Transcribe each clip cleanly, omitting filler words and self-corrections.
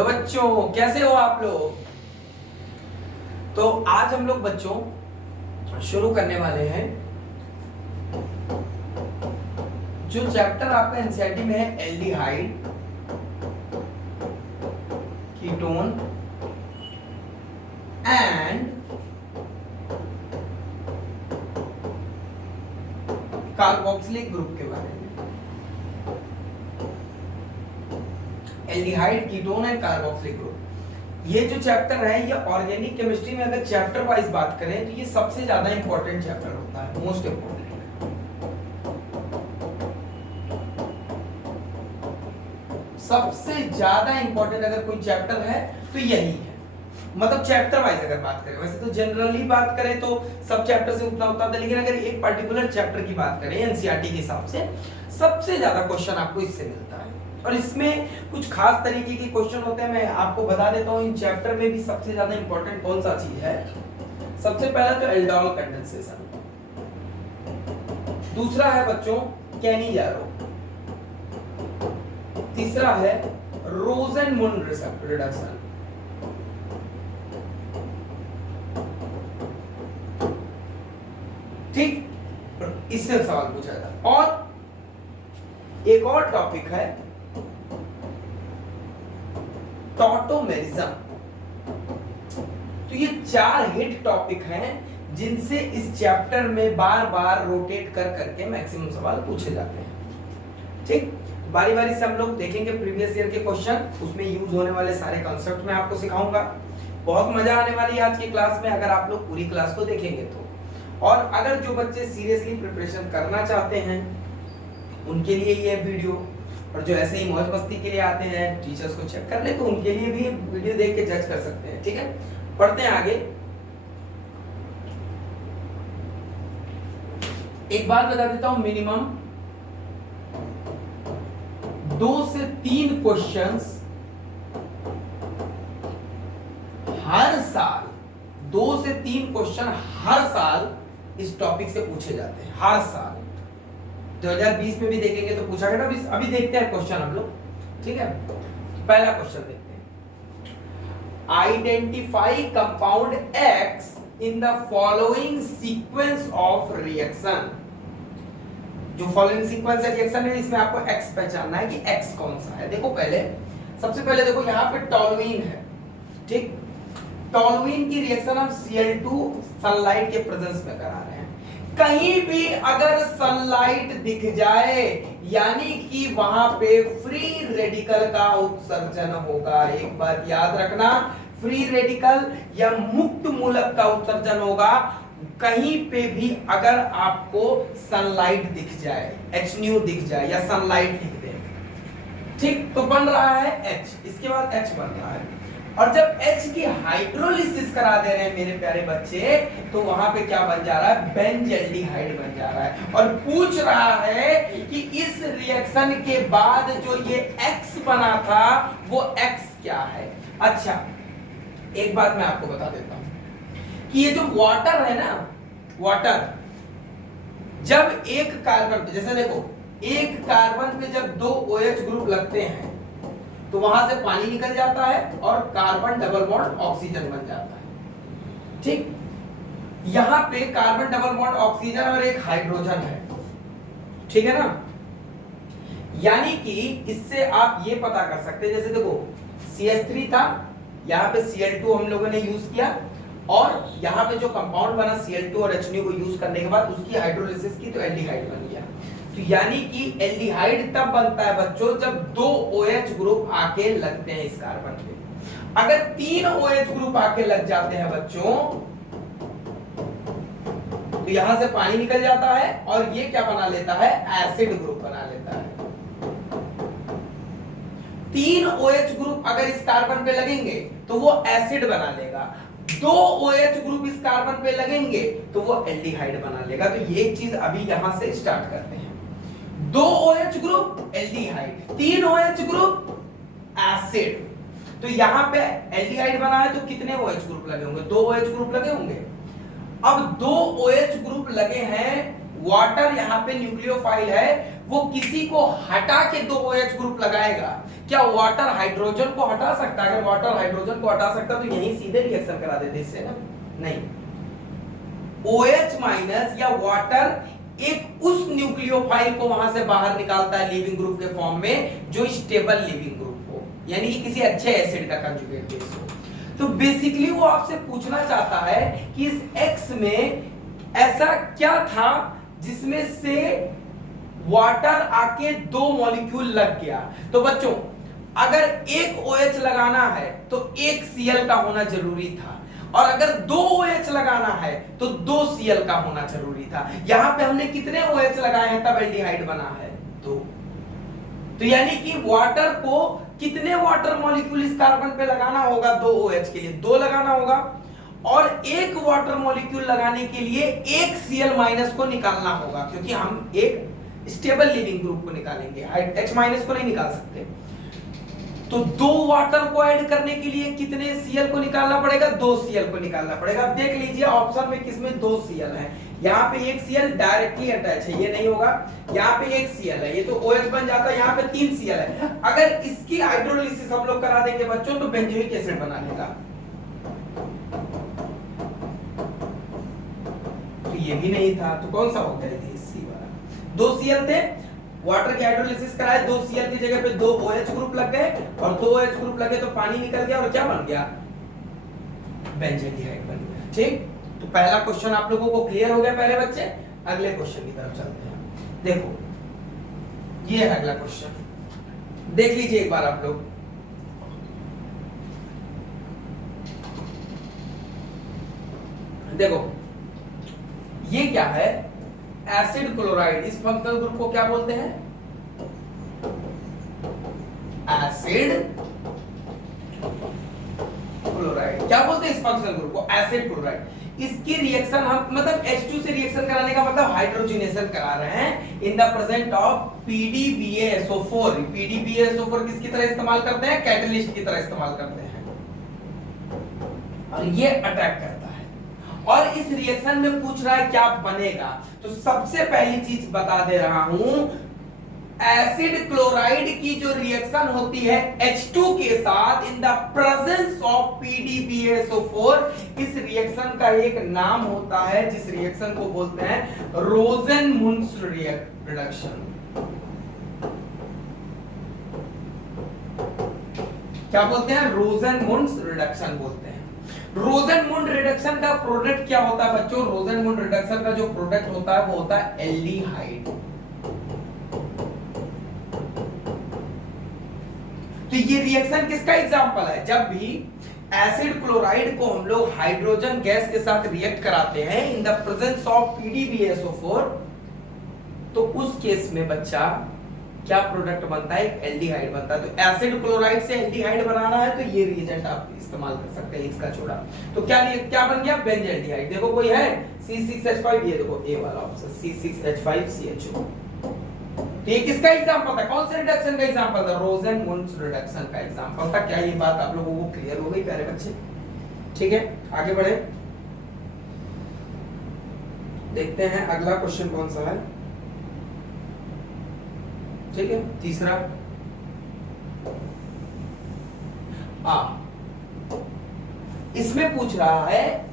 Hello बच्चों, कैसे हो आप लोग। तो आज हम लोग बच्चों शुरू करने वाले हैं जो चैप्टर आपका एनसीईआरटी में है, aldehyde, ketone and carboxylic group के बारे में। Aldehyde, ketone and carboxylic group, ये जो चैप्टर है ये ऑर्गेनिक केमिस्ट्री में अगर चैप्टर वाइज बात करें तो ये सबसे ज्यादा इंपॉर्टेंट चैप्टर होता है, मोस्ट इंपॉर्टेंट। सबसे ज्यादा इंपॉर्टेंट अगर कोई चैप्टर है तो यही है, मतलब चैप्टर वाइज अगर बात करें। वैसे तो जनरली बात करें तो सब चैप्टर से उतना होता है, लेकिन अगर एक पर्टिकुलर चैप्टर की बात करें एनसीईआरटी के हिसाब से सबसे ज्यादा क्वेश्चन आपको इससे मिलता है। और इसमें कुछ खास तरीके के क्वेश्चन होते हैं, मैं आपको बता देता हूं। इन चैप्टर में भी सबसे ज्यादा इंपॉर्टेंट कौन सा चीज है? सबसे पहला तो एल्डोल कंडेंसेशन, दूसरा है बच्चों कैनिजारो, तीसरा है रोसेनमुंड रिडक्शन, ठीक, इससे सवाल पूछा जाता। और एक और टॉपिक है टॉटोमेरिज्म। तो ये 4 हिट टॉपिक हैं जिनसे इस चैप्टर में बार बार रोटेट कर करके मैक्सिमम सवाल पूछे जाते हैं, ठीक। बारी बारी से हम लोग देखेंगे प्रीवियस ईयर के क्वेश्चन, उसमें यूज होने वाले सारे कॉन्सेप्ट मैं आपको सिखाऊंगा। बहुत मजा आने वाली है आज की क्लास में, अगर आप लोग पूरी क्लास को देखेंगे तो। और अगर जो बच्चे सीरियसली प्रिपरेशन करना चाहते हैं उनके लिए ये वीडियो, और जो ऐसे ही मौज मस्ती के लिए आते हैं टीचर्स को चेक कर ले तो उनके लिए भी वीडियो देख के जज कर सकते हैं, ठीक है। पढ़ते हैं आगे। एक बात बता देता हूं, मिनिमम 2 से 3 क्वेश्चंस हर साल, 2 से 3 क्वेश्चन हर साल इस टॉपिक से पूछे जाते हैं, हर साल। 2020 में भी देखेंगे तो पूछा गया। अभी देखते हैं क्वेश्चन हम लोग, ठीक है। पहला क्वेश्चन देखते हैं, identify compound x in the following sequence of reaction. जो फॉलोइंग सीक्वेंस है रिएक्शन है, इसमें आपको एक्स पहचानना है कि एक्स कौन सा है। देखो पहले, सबसे पहले देखो यहाँ पे टॉलुइन है, ठीक। टॉलुइन की रिएक्शन हम Cl2 सनलाइट के प्रेजेंस में करा रहे हैं। कहीं भी अगर सनलाइट दिख जाए यानी कि वहां पे फ्री रेडिकल का उत्सर्जन होगा। एक बात याद रखना, फ्री रेडिकल या मुक्त मूलक का उत्सर्जन होगा कहीं पे भी अगर आपको सनलाइट दिख जाए, HNO दिख जाए या सनलाइट दिख दे, ठीक। तो बन रहा है H, इसके बाद H बन रहा है। और जब H की हाइड्रोलिसिस करा दे रहे हैं मेरे प्यारे बच्चे, तो वहां पे क्या बन जा रहा है? बेंजल्डिहाइड बन जा रहा है। और पूछ रहा है कि इस रिएक्शन के बाद जो ये X बना था वो X क्या है। अच्छा, एक बात मैं आपको बता देता हूं कि ये जो वाटर है ना, वाटर जब एक कार्बन पे, जैसे देखो एक कार्बन पे जब 2 OH ग्रुप लगते हैं तो वहां से पानी निकल जाता है और कार्बन डबल बॉन्ड ऑक्सीजन बन जाता है, ठीक। यहां पे कार्बन डबल बॉन्ड ऑक्सीजन और एक हाइड्रोजन है, ठीक है ना। यानी कि इससे आप ये पता कर सकते हैं, जैसे देखो CH3 था, यहां पे Cl2 हम लोगों ने यूज किया, और यहां पे जो कंपाउंड बना Cl2 और HNO को यूज करने के बाद उसकी हाइड्रोलिसिस की तो एल्डिहाइड बन गया। तो यानी कि एल्डिहाइड तब बनता है बच्चों जब 2 OH ग्रुप आके लगते हैं इस कार्बन पे। अगर 3 OH ग्रुप आके लग जाते हैं बच्चों तो यहां से पानी निकल जाता है और ये क्या बना लेता है? एसिड ग्रुप बना लेता है। 3 OH ग्रुप अगर इस कार्बन पे लगेंगे तो वो एसिड बना लेगा, 2 OH ग्रुप इस कार्बन पे लगेंगे तो वो एल्डिहाइड बना लेगा। तो ये चीज अभी यहां से स्टार्ट करते हैं। 2 OH group aldehyde, 3 OH group acid. तो यहां पे एल्डिहाइड बना है तो कितने OH ग्रुप लगे होंगे? 2 OH ग्रुप लगे होंगे। अब 2 OH ग्रुप लगे हैं वाटर यहाँ पे न्यूक्लियोफाइल है, वो किसी को हटा के दो OH ग्रुप लगाएगा। क्या वाटर हाइड्रोजन को हटा सकता है? अगर वाटर हाइड्रोजन को हटा सकता तो यहीं सीधे रिएक्शन करा देते इससे ना, नहीं। OH माइनस या वाटर एक उस न्यूक्लियोफाइल को वहां से बाहर निकालता है लिविंग ग्रुप के फॉर्म में जो स्टेबल लिविंग ग्रुप हो, यानी कि किसी अच्छे एसिड का कंजुगेट बेस हो। तो बेसिकली वो आपसे पूछना चाहता है कि इस X में ऐसा क्या था जिसमें से वाटर आके दो मॉलिक्यूल लग गया। तो बच्चों अगर एक OH लगाना है तो एक Cl का होना जरूरी था, और अगर दो OH लगाना है तो दो Cl का होना जरूरी था। यहां पे हमने कितने OH लगाए हैं तब एल्डिहाइड बना है? दो। तो यानी कि वाटर को कितने वाटर मॉलिक्यूल इस कार्बन पे लगाना होगा? दो OH के लिए दो लगाना होगा, और एक वाटर मॉलिक्यूल लगाने के लिए एक Cl माइनस को निकालना होगा, क्योंकि हम एक स्टेबल लिविंग ग्रुप को निकालेंगे, H माइनस को नहीं निकाल सकते। तो दो वाटर को ऐड करने के लिए कितने Cl को निकालना पड़ेगा? दो Cl को निकालना पड़ेगा। अब देख लीजिए ऑप्शन में किसमें दो Cl है, यहाँ पे एक Cl डायरेक्टली अटैच है, ये नहीं होगा। यहाँ पे एक Cl है, ये तो OH बन जाता है। यहाँ पे तीन Cl है। अगर इसकी हाइड्रोलिसिस हम लोग करा देंगे बच्चों तो बेंजोइक एसिड बना लेगा। तो ये भी नहीं था, तो कौन सा हो गया? सी वाला। दो Cl थे, वाटर की हाइड्रोलिसिस कराए, दो Cl की जगह पे दो OH ग्रुप लग गए, और दो OH ग्रुप लगे तो पानी निकल गया, और क्या बन गया? बेंजोइक बन गया। ठीक, तो पहला क्वेश्चन आप लोगों को क्लियर हो गया पहले बच्चे। अगले क्वेश्चन की तरफ चलते हैं। देखो ये है अगला क्वेश्चन, देख लीजिए एक बार आप लोग। देखो ये क्या है? Acid chloride. इस फंक्शनल ग्रुप को क्या बोलते हैं? Acid chloride. क्या बोलते हैं इस फंक्शनल ग्रुप को? Acid chloride. इसकी रिएक्शन हम मतलब H2 से रिएक्शन कराने का मतलब हाइड्रोजनेशन करा रहे हैं in the present of PDBaSO4। PDBaSO4 किसकी तरह इस्तेमाल करते हैं? कैटलिस्ट की तरह इस्तेमाल करते हैं, और ये अटैक करता है। और इस रिएक्शन में पूछ रहा है क्या बनेगा। तो सबसे पहली चीज बता दे रहा हूं, एसिड क्लोराइड की जो रिएक्शन होती है H2 के साथ इन द प्रेजेंस ऑफ PDBaSO4, इस रिएक्शन का एक नाम होता है जिस रिएक्शन को बोलते हैं रोजेनमुंड्स रिडक्शन। क्या बोलते हैं? रोजेनमुंड्स रिडक्शन बोलते हैं। रोजेनमुंड रिडक्शन का प्रोडक्ट क्या होता है बच्चों? रोजेनमुंड रिडक्शन का जो प्रोडक्ट होता है वो होता है एल्डिहाइड। तो ये रिएक्शन किसका एग्जांपल है? जब भी एसिड क्लोराइड को हम लोग हाइड्रोजन गैस के साथ रिएक्ट कराते हैं इन द प्रेजेंस ऑफ PDBaSO4, तो उस केस में बच्चा क्या प्रोडक्ट बनता है? एक एल्डिहाइड बनता है। तो एसिड क्लोराइड से एल्डिहाइड बनाना है तो ये रिएजेंट आप इस्तेमाल कर सकते हैं, इसका छोड़ा। तो क्या बन गया? बेंजल्डिहाइड। देखो कोई है C6H5, ये देखो ए वाला ऑप्शन C6H5CHO। तो ये किसका एग्जांपल था? कौन से रिडक्शन का एग्जांपल था? रोजेनमुंड्स रिडक्शन का एग्जांपल था। क्या ये बात आप लोगों को क्लियर हो गई प्यारे बच्चे? ठीक है, आगे बढ़े, देखते हैं अगला क्वेश्चन कौन सा है। ठीक है, तीसरा इसमें पूछ रहा है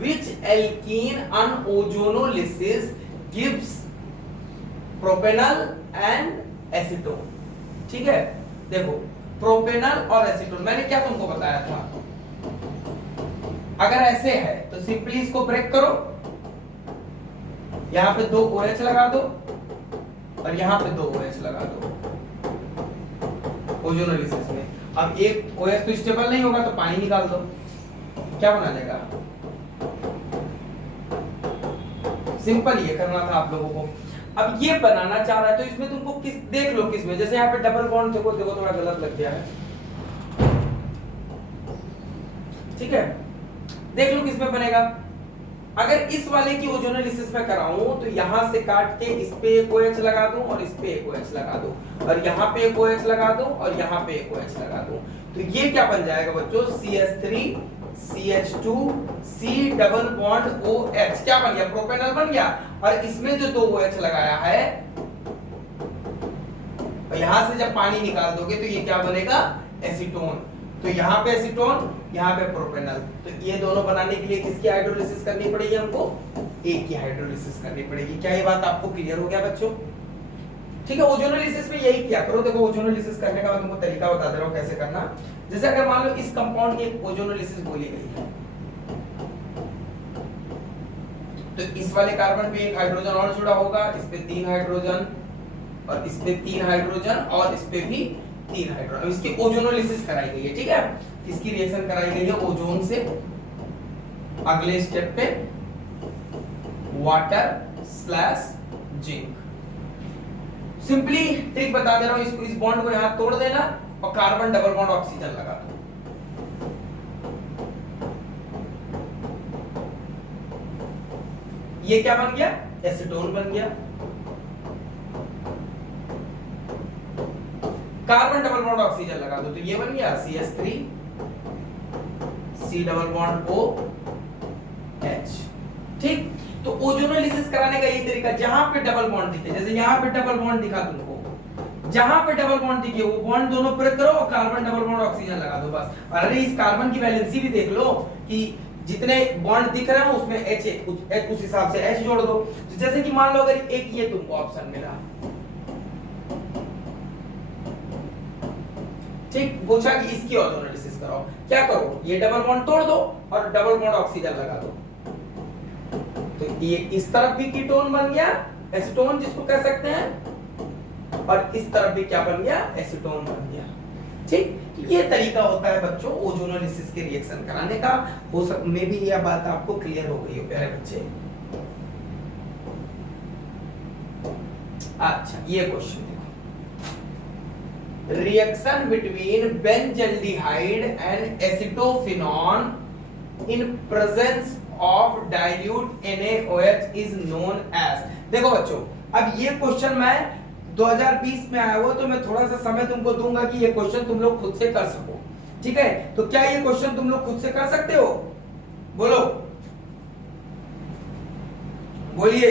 which alkene on ozonolysis gives propanal and acetone. ठीक है, देखो प्रोपेनल और एसीटोन मैंने क्या तुमको बताया था? अगर ऐसे है तो सिंपली इसको ब्रेक करो, यहां पे दो OH लगा दो और यहां पे दो OH लगा दो ओजोनोलिसिस में। अब एक OH तो स्टेबल नहीं होगा तो पानी निकाल दो, क्या बना लेगा? सिंपल ये करना था आप लोगों को। अब ये बनाना चाह रहा है तो इसमें तुमको किस देख लो किसमें, जैसे यहाँ पे डबल बॉन्ड देखो थोड़ा गलत लग गया है। ठीक है, देख लो किसमें बनेगा। अगर इस वाले की ओजोनोलिसिस में कराऊं तो यहां से काट के इस पे एक OH लगा दूं और इस पे एक OH लगा दूं, और यहां पे एक OH लगा दूं और यहां पे एक OH लगा दूं, तो ये क्या बन जाएगा बच्चों? CH3CH2 C double bond OH। क्या बन गया? प्रोपेनल बन गया। और इसमें जो 2 OH लगाया है, और यहां से जब पानी निकाल दोगे तो ये क्या बनेगा, एसीटोन। तो यहाँ पे एसीटोन, यहाँ पे प्रोपेनॉल। तो ये दोनों बनाने के लिए किसकी हाइड्रोलिसिस करनी पड़ेगी हमको, एक की हाइड्रोलिसिस करनी पड़ेगी। क्या ये बात आपको क्लियर हो गया बच्चों? ठीक है, ओजोनोलिसिस में यही किया करो। देखो ओजोनोलिसिस करने का मैं तुमको तरीका बता दे रहा हूँ कैसे करना। जैसे अगर मान लो इस कंपाउंड की एक ओजोनोलिसिस बोली गई है, तो इस वाले कार्बन पे एक हाइड्रोजन और जुड़ा होगा, इस पे 3 हाइड्रोजन, और इस पे 3 हाइड्रोजन, और इस पे भी 3 हाइड्रोजन। अब इसकी ओजोनोलिसिस कराई गई है, ठीक है, इसकी रिएक्शन कराई गई है ओजोन से। अगले स्टेप पे वाटर/जिंक। सिंपली ट्रिक बता दे रहा हूं, इसको, इस बॉन्ड को यहां तोड़ देना और कार्बन डबल बॉन्ड ऑक्सीजन लगा दो। ये क्या बन गया, एसीटोन बन गया। कार्बन डबल बॉन्ड ऑक्सीजन लगा दो तो ये बन गया CH3 C double bond OH। ठीक, तो ओजोनोलिसिस कराने का ये तरीका, जहां पे डबल बॉन्ड दिखे, जैसे यहां पे डबल बॉन्ड दिखा तुमको, जहां पे डबल बॉन्ड दिखे वो बॉन्ड दोनों पर करो और कार्बन डबल बॉन्ड ऑक्सीजन लगा दो बस। और अरे इस कार्बन की वैलेंसी भी देख लो कि जितने बॉन्ड दिख रहे हैं उसमें H उस हिसाब से H जोड़ दो। तो जैसे कि मान लो अगर एक ये तुमको ऑप्शन मिला, ठीक, पूछा कि इसकी ओजोनोलिसिस कराओ, क्या करो, ये डबल बॉन्ड तोड़ दो और डबल बॉन्ड ऑक्सीजन लगा दो। तो ये इस तरफ भी कीटोन बन गया, एसीटोन जिसको कह सकते हैं, और इस तरफ भी क्या बन गया, एसीटोन बन गया। ठीक, ये तरीका होता है बच्चों ओजोनोलिसिस के रिएक्शन कराने का। हो सक मे भी यह बात आपको क्लियर हो गई हो प्यारे बच्चे। अच्छा, ये क्वेश्चन देखो, reaction between benzaldehyde and acetophenone in presence of dilute NaOH is known as. देखो बच्चों, अब ये क्वेश्चन मैं 2020 में आया हुआ, तो मैं थोड़ा सा समय तुमको दूंगा कि ये क्वेश्चन तुम लोग खुद से कर सको। ठीक है, तो क्या ये क्वेश्चन तुम लोग खुद से कर सकते हो? बोलो, बोलिए।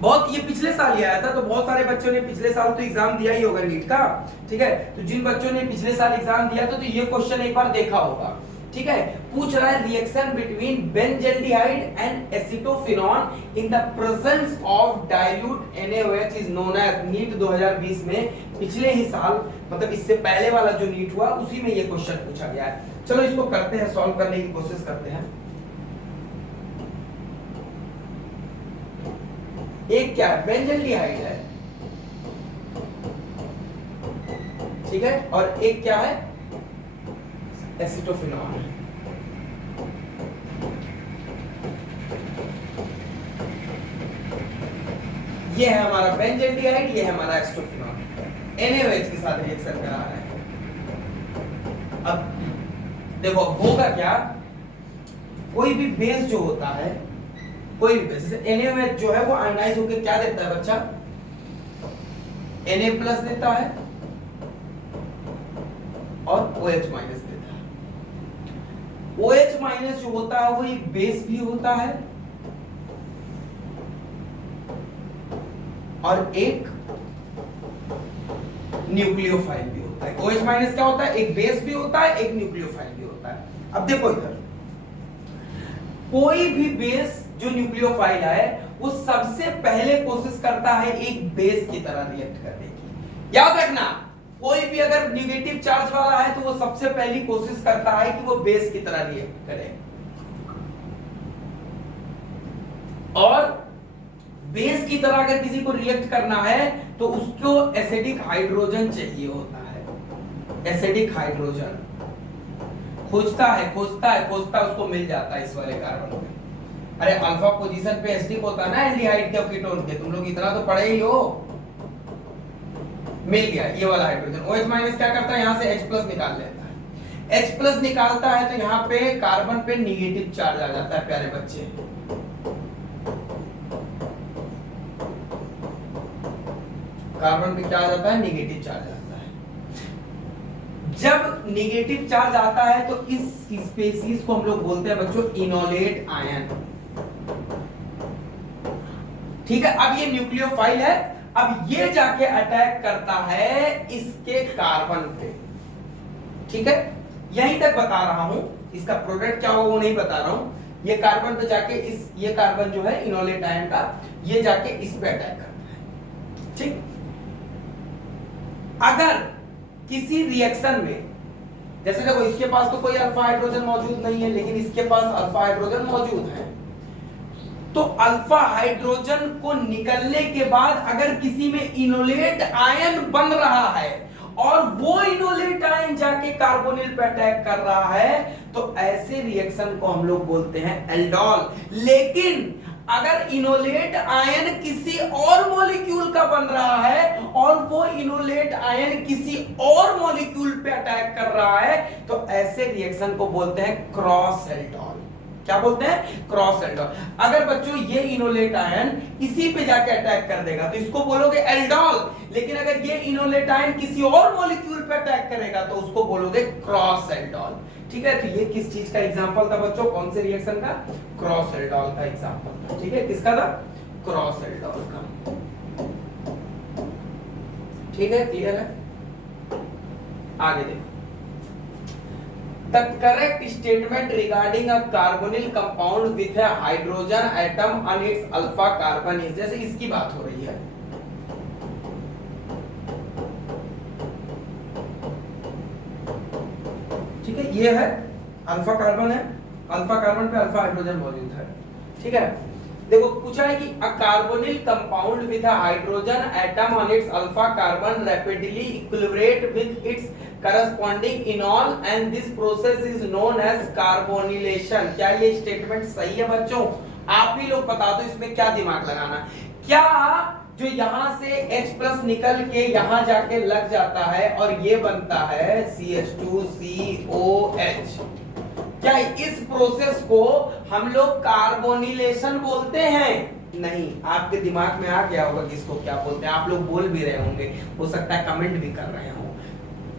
बहुत, ये पिछले साल ही आया था, तो बहुत सारे बच्चों ने पिछले साल तो एग्जाम दिया ही होगा नीट का। ठीक है, तो जिन बच्चों ने पिछले साल एग्जाम दिया था तो ये क्वेश्चन एक बार देखा होगा। ठीक है, पूछ रहा है reaction between benzaldehyde and acetophenone in the presence of dilute NaOH is known as. NEET 2020 में, पिछले ही साल, मतलब इससे पहले वाला जो नीट हुआ उसी में ये क्वेश्चन पूछा गया है। चलो इसको करते हैं, सॉल्व करने की कोशिश करते हैं। एक क्या है, बेंजल्डिहाइड है, ठीक है, और एक क्या है, एसिटोफिनॉन है। ये है हमारा बेंजल्डिहाइड, ये है हमारा एसिटोफिनॉन, NaOH के साथ रिएक्शन करा रहा है। अब देखो होगा क्या, कोई भी बेस जो होता है, कोई भी बेस, जैसे NaOH जो है वो आयनाइज होकर क्या देता है बच्चा, Na+ देता है और OH- देता है। OH- जो होता है वो एक बेस भी होता है और एक न्यूक्लियोफाइल भी होता है। OH- क्या होता है, एक बेस भी होता है, एक न्यूक्लियोफाइल भी होता है। अब देखो इधर, कोई भी बेस जो न्यूक्लियोफाइल है वो सबसे पहले कोशिश करता है एक बेस की तरह रिएक्ट करने की। याद रखना, कोई भी अगर नेगेटिव चार्ज वाला है तो वो सबसे पहली कोशिश करता है कि वो बेस की तरह रिएक्ट करे, और बेस की तरह अगर किसी को रिएक्ट करना है तो उसको एसिडिक हाइड्रोजन चाहिए होता है। एसिडिक हाइड्रोजन खोजता है, उसको मिल जाता है इस वाले कार्बन में। अरे अल्फा पोजीशन पे एसिडिक होता है ना एल्डिहाइड के, कीटोन के, तुम लोग इतना तो पढ़े ही हो। मिल गया ये वाला हाइड्रोजन। OH- क्या करता है, यहां से H+ निकाल लेता है। H+ निकालता है तो यहां पे कार्बन पे नेगेटिव चार्ज आ जाता है प्यारे बच्चे। कार्बन पे क्या आ जाता है, नेगेटिव चार्ज आता है। जब निगेटिव चार्ज आता है तो इस स्पीशीज को हम लोग बोलते हैं बच्चों इनोलेट आयन। ठीक है, अब ये न्यूक्लियोफाइल है, अब ये जाके अटैक करता है इसके कार्बन पे। ठीक है, यहीं तक बता रहा हूं, इसका प्रोडक्ट क्या होगा वो नहीं बता रहा हूं। ये कार्बन पे जाके ये कार्बन जो है इनोलेट आयन का, ये जाके इस पे अटैक करता है। ठीक, अगर किसी रिएक्शन में, जैसे देखो इसके पास तो कोई अल्फा हाइड्रोजन मौजूद नहीं है, लेकिन इसके पास अल्फा हाइड्रोजन मौजूद है, तो अल्फा हाइड्रोजन को निकलने के बाद अगर किसी में इनोलेट आयन बन रहा है और वो इनोलेट आयन जाके कार्बोनिल पे अटैक कर रहा है, तो ऐसे रिएक्शन को हम लोग बोलते हैं एल्डोल। लेकिन अगर इनोलेट आयन किसी और मॉलिक्यूल का बन रहा है और वो इनोलेट आयन किसी और मॉलिक्यूल पे अटैक कर रहा है, तो ऐसे रिएक्शन को बोलते हैं क्रॉस एल्डोल। क्या बोलते हैं? Cross aldol. अगर बच्चों ये इनोलेट आयन इसी पे जाके अटैक कर देगा तो इसको बोलोगे एल्डोल, लेकिन अगर ये इनोलेट आयन किसी और मॉलिक्यूल पे अटैक करेगा तो उसको बोलोगे क्रॉस एल्डोल। ठीक है, तो ये किस चीज का एग्जांपल था बच्चों? कौन से रिएक्शन का? क्रॉस एल्डोल का एग्जांपल था। ठीक है, किसका था? क्रॉस एल्डोल का। ठीक है, क्लियर है? आगे देखो, the correct statement regarding a carbonyl compound with a hydrogen atom on its alpha carbon is, जैसे इसकी बात हो रही है, ठीक है, ये है अल्फा कार्बन है, अल्फा कार्बन पे अल्फा हाइड्रोजन मौजूद है। ठीक है, देखो पूछा है कि a carbonyl compound with a hydrogen atom on its alpha carbon rapidly equilibrate with its corresponding enol and this process is known as carbonylation। क्या ये स्टेटमेंट सही है बच्चों? आप भी लोग बता दो इसमें क्या दिमाग लगाना। क्या जो यहां से H+ निकल के यहां जाके लग जाता है और ये बनता है CH2COH, क्या इस प्रोसेस को हम लोग कार्बोनिलेशन बोलते हैं? नहीं। आपके दिमाग में आ गया होगा कि इसको क्या बोलते हैं, आप लोग बोल भी रहे होंगे, हो सकता है कमेंट भी कर रहे हो।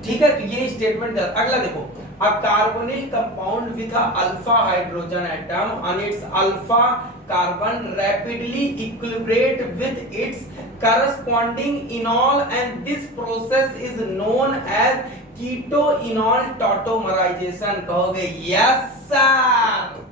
ठीक है, तो ये स्टेटमेंट। अगला देखो, a carbonyl compound with a alpha hydrogen atom on its alpha carbon rapidly equilibrate with its corresponding enol and this process is known as keto enol tautomerization. कहोगे यस सर।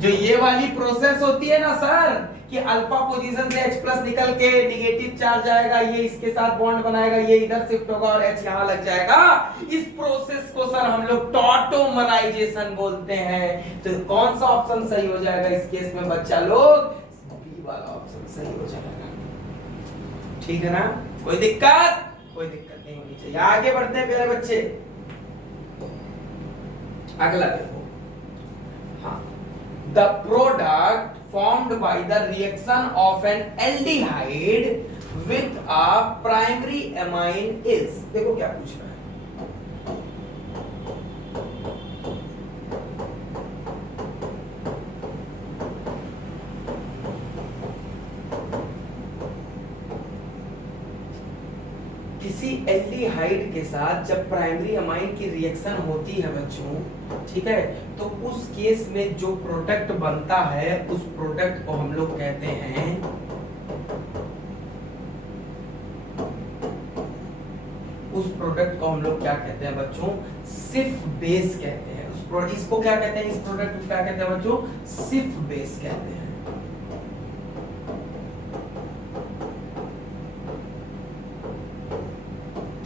जो ये वाली प्रोसेस होती है ना sir, कि alpha position से H+ निकल के निगेटिव चार्ज आएगा, ये इसके साथ बॉन्ड बनाएगा, ये इधर शिफ्ट होगा और H यहां लग जाएगा, इस प्रोसेस को सर हम लोग टॉटोमराइजेशन बोलते हैं। तो कौन सा ऑप्शन सही हो जाएगा इस केस में बच्चा लोग? बी वाला ऑप्शन सही हो जाएगा। ठीक है ना? कोई दिक्कत? कोई दिक्कत नहीं होनी चाहिए। आगे बढ़ते हैं प्यारे बच्चे। अगला देखो, हाँ, the product formed by the reaction of an aldehyde with a primary amine is, देखो क्या पूछ रहा है। किसी एल्डिहाइड के साथ जब प्राइमरी अमाइन की रिएक्शन होती है बच्चों, ठीक है, तो उस केस में जो प्रोडक्ट बनता है उस प्रोडक्ट को हम लोग कहते हैं, उस प्रोडक्ट को हम लोग क्या कहते हैं बच्चों? सिफ बेस कहते हैं। इसको क्या कहते हैं? इस प्रोडक्ट को क्या कहते हैं बच्चों? सिफ बेस कहते हैं।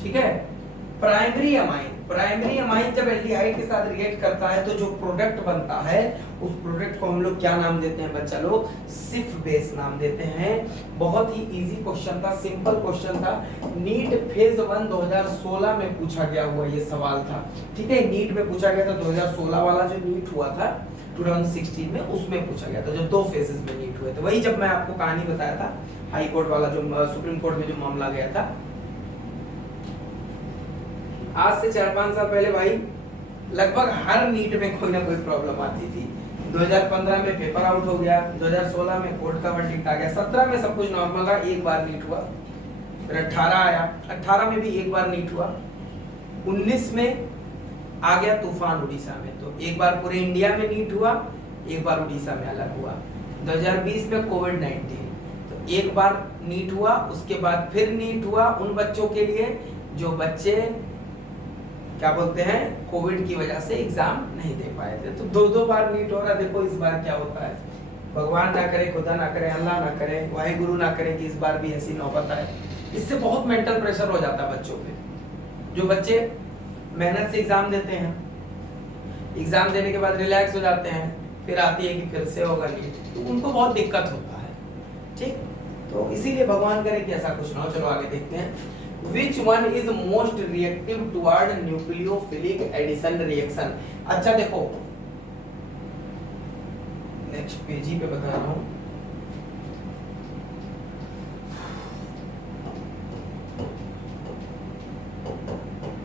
ठीक है, प्राइमरी अमाइन जब एल्डिहाइड के साथ रिएक्ट करता है तो जो प्रोडक्ट बनता है उस प्रोडक्ट को हम लोग क्या नाम देते हैं बच्चा लोग? सिफ बेस नाम देते हैं। बहुत ही इजी क्वेश्चन था, सिंपल क्वेश्चन था। नीट फेज 1 2016 में पूछा गया हुआ ये सवाल था। ठीक है, नीट में पूछा गया था, 2016 वाला जो नीट हुआ था 2016 में, उसमें पूछा गया था, जब 2 फेजेस में नीट हुए थे। वही जब मैं आपको कहानी बताया था, हाई कोर्ट वाला जो सुप्रीम कोर्ट में जो मामला गया था, आज से 4-5 साल पहले भाई लगभग हर नीट में कोई ना कोई प्रॉब्लम आती थी। 2015 में पेपर आउट हो गया, 2016 में कोर्ट का वर्डिक्ट आ गया, 17 में सब कुछ नॉर्मल रहा, एक बार नीट हुआ, फिर 18 आया, 18 में भी एक बार नीट हुआ, 19 में आ गया तूफान उड़ीसा में, तो एक बार पूरे इंडिया में नीट हुआ, एक बार उड़ीसा में अलग हुआ। 2020 में कोविड-19, तो एक बार नीट हुआ, उसके बाद फिर नीट हुआ उन बच्चों के लिए जो बच्चे क्या बोलते हैं कोविड की वजह से एग्जाम नहीं दे पाए थे। तो दो दो बार नीट हो रहा है। देखो इस बार क्या होता है, भगवान ना करे, खुदा ना करे, अल्लाह ना करे, वाहिगुरु ना करे कि इस बार भी ऐसी नौबत आए। इससे बहुत मेंटल प्रेशर हो जाता है बच्चों पे। जो बच्चे मेहनत से एग्जाम देते हैं, एग्जाम देने के बाद रिलैक्स हो जाते हैं, फिर आती है कि फिर से होगा नीट, तो उनको बहुत दिक्कत होता है। ठीक, तो इसीलिए भगवान करे कि ऐसा कुछ ना हो। चलो आगे देखते हैं। Which one is most reactive toward nucleophilic addition reaction? अच्छा देखो, नेक्स्ट पेज ही पे बता रहा हूं।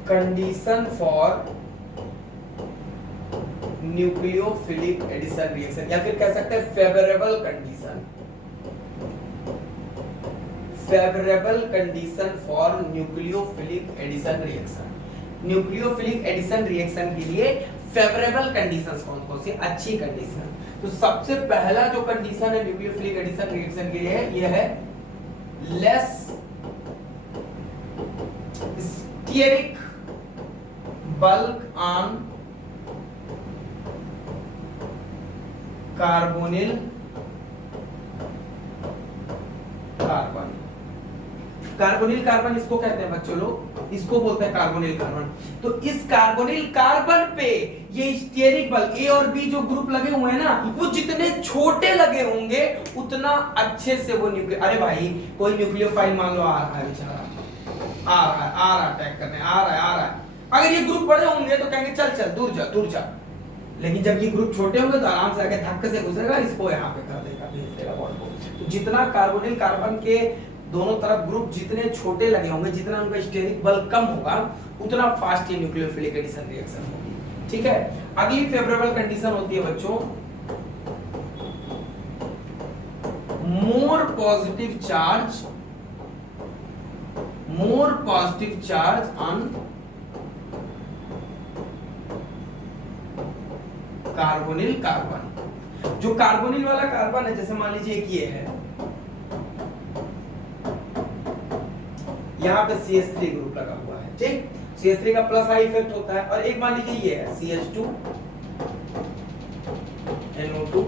Condition for nucleophilic addition reaction, या फिर कह सकते हैं favourable condition, favourable condition for nucleophilic addition reaction. Nucleophilic addition reaction के लिए फेवरेबल कंडीशंस कौन कौन सी, अच्छी कंडीशन। तो सबसे पहला जो कंडीशन है न्यूक्लियोफिलिक एडिशन रिएक्शन के लिए ये है less steric bulk on carbonyl carbon. Carbonyl carbon इसको कहते हैं बच्चों लोग, इसको बोलते हैं कार्बोनिल कार्बन। तो इस कार्बोनिल कार्बन पे ये स्टीयरिक बल ए और बी जो ग्रुप लगे हुए हैं ना, वो जितने छोटे लगे होंगे उतना अच्छे से वो न्यूक्लियो, अरे भाई कोई न्यूक्लियोफाइल मान लो आ रहा है बेचारा, आ रहा है अटैक करने, आ रहा है। अगर ये ग्रुप बड़े होंगे तो कहेंगे चल चल दूर जा दूर जा, लेकिन जब ये ग्रुप छोटे होंगे तो आराम से आके धक्के से घुसेगा, इसको यहाँ पे कर देगा, भेज देगा बॉन्ड को। तो जितना कार्बोनिल कार्बन के दोनों तरफ ग्रुप जितने छोटे लगे होंगे, जितना उनका स्टीयरिक बल कम होगा, उतना फास्ट ये न्यूक्लियोफिलिक एडिशन रिएक्शन होगी। ठीक है, अगली फेवरेबल कंडीशन होती है बच्चों मोर positive charge on carbonyl carbon. जो कार्बोनिल वाला कार्बन है, जैसे मान लीजिए एक ये है, यहाँ पे CH3 ग्रुप लगा हुआ है, ठीक, CH3 का प्लस आई इफेक्ट होता है, और एक मान लीजिए ये है CH2 NO2।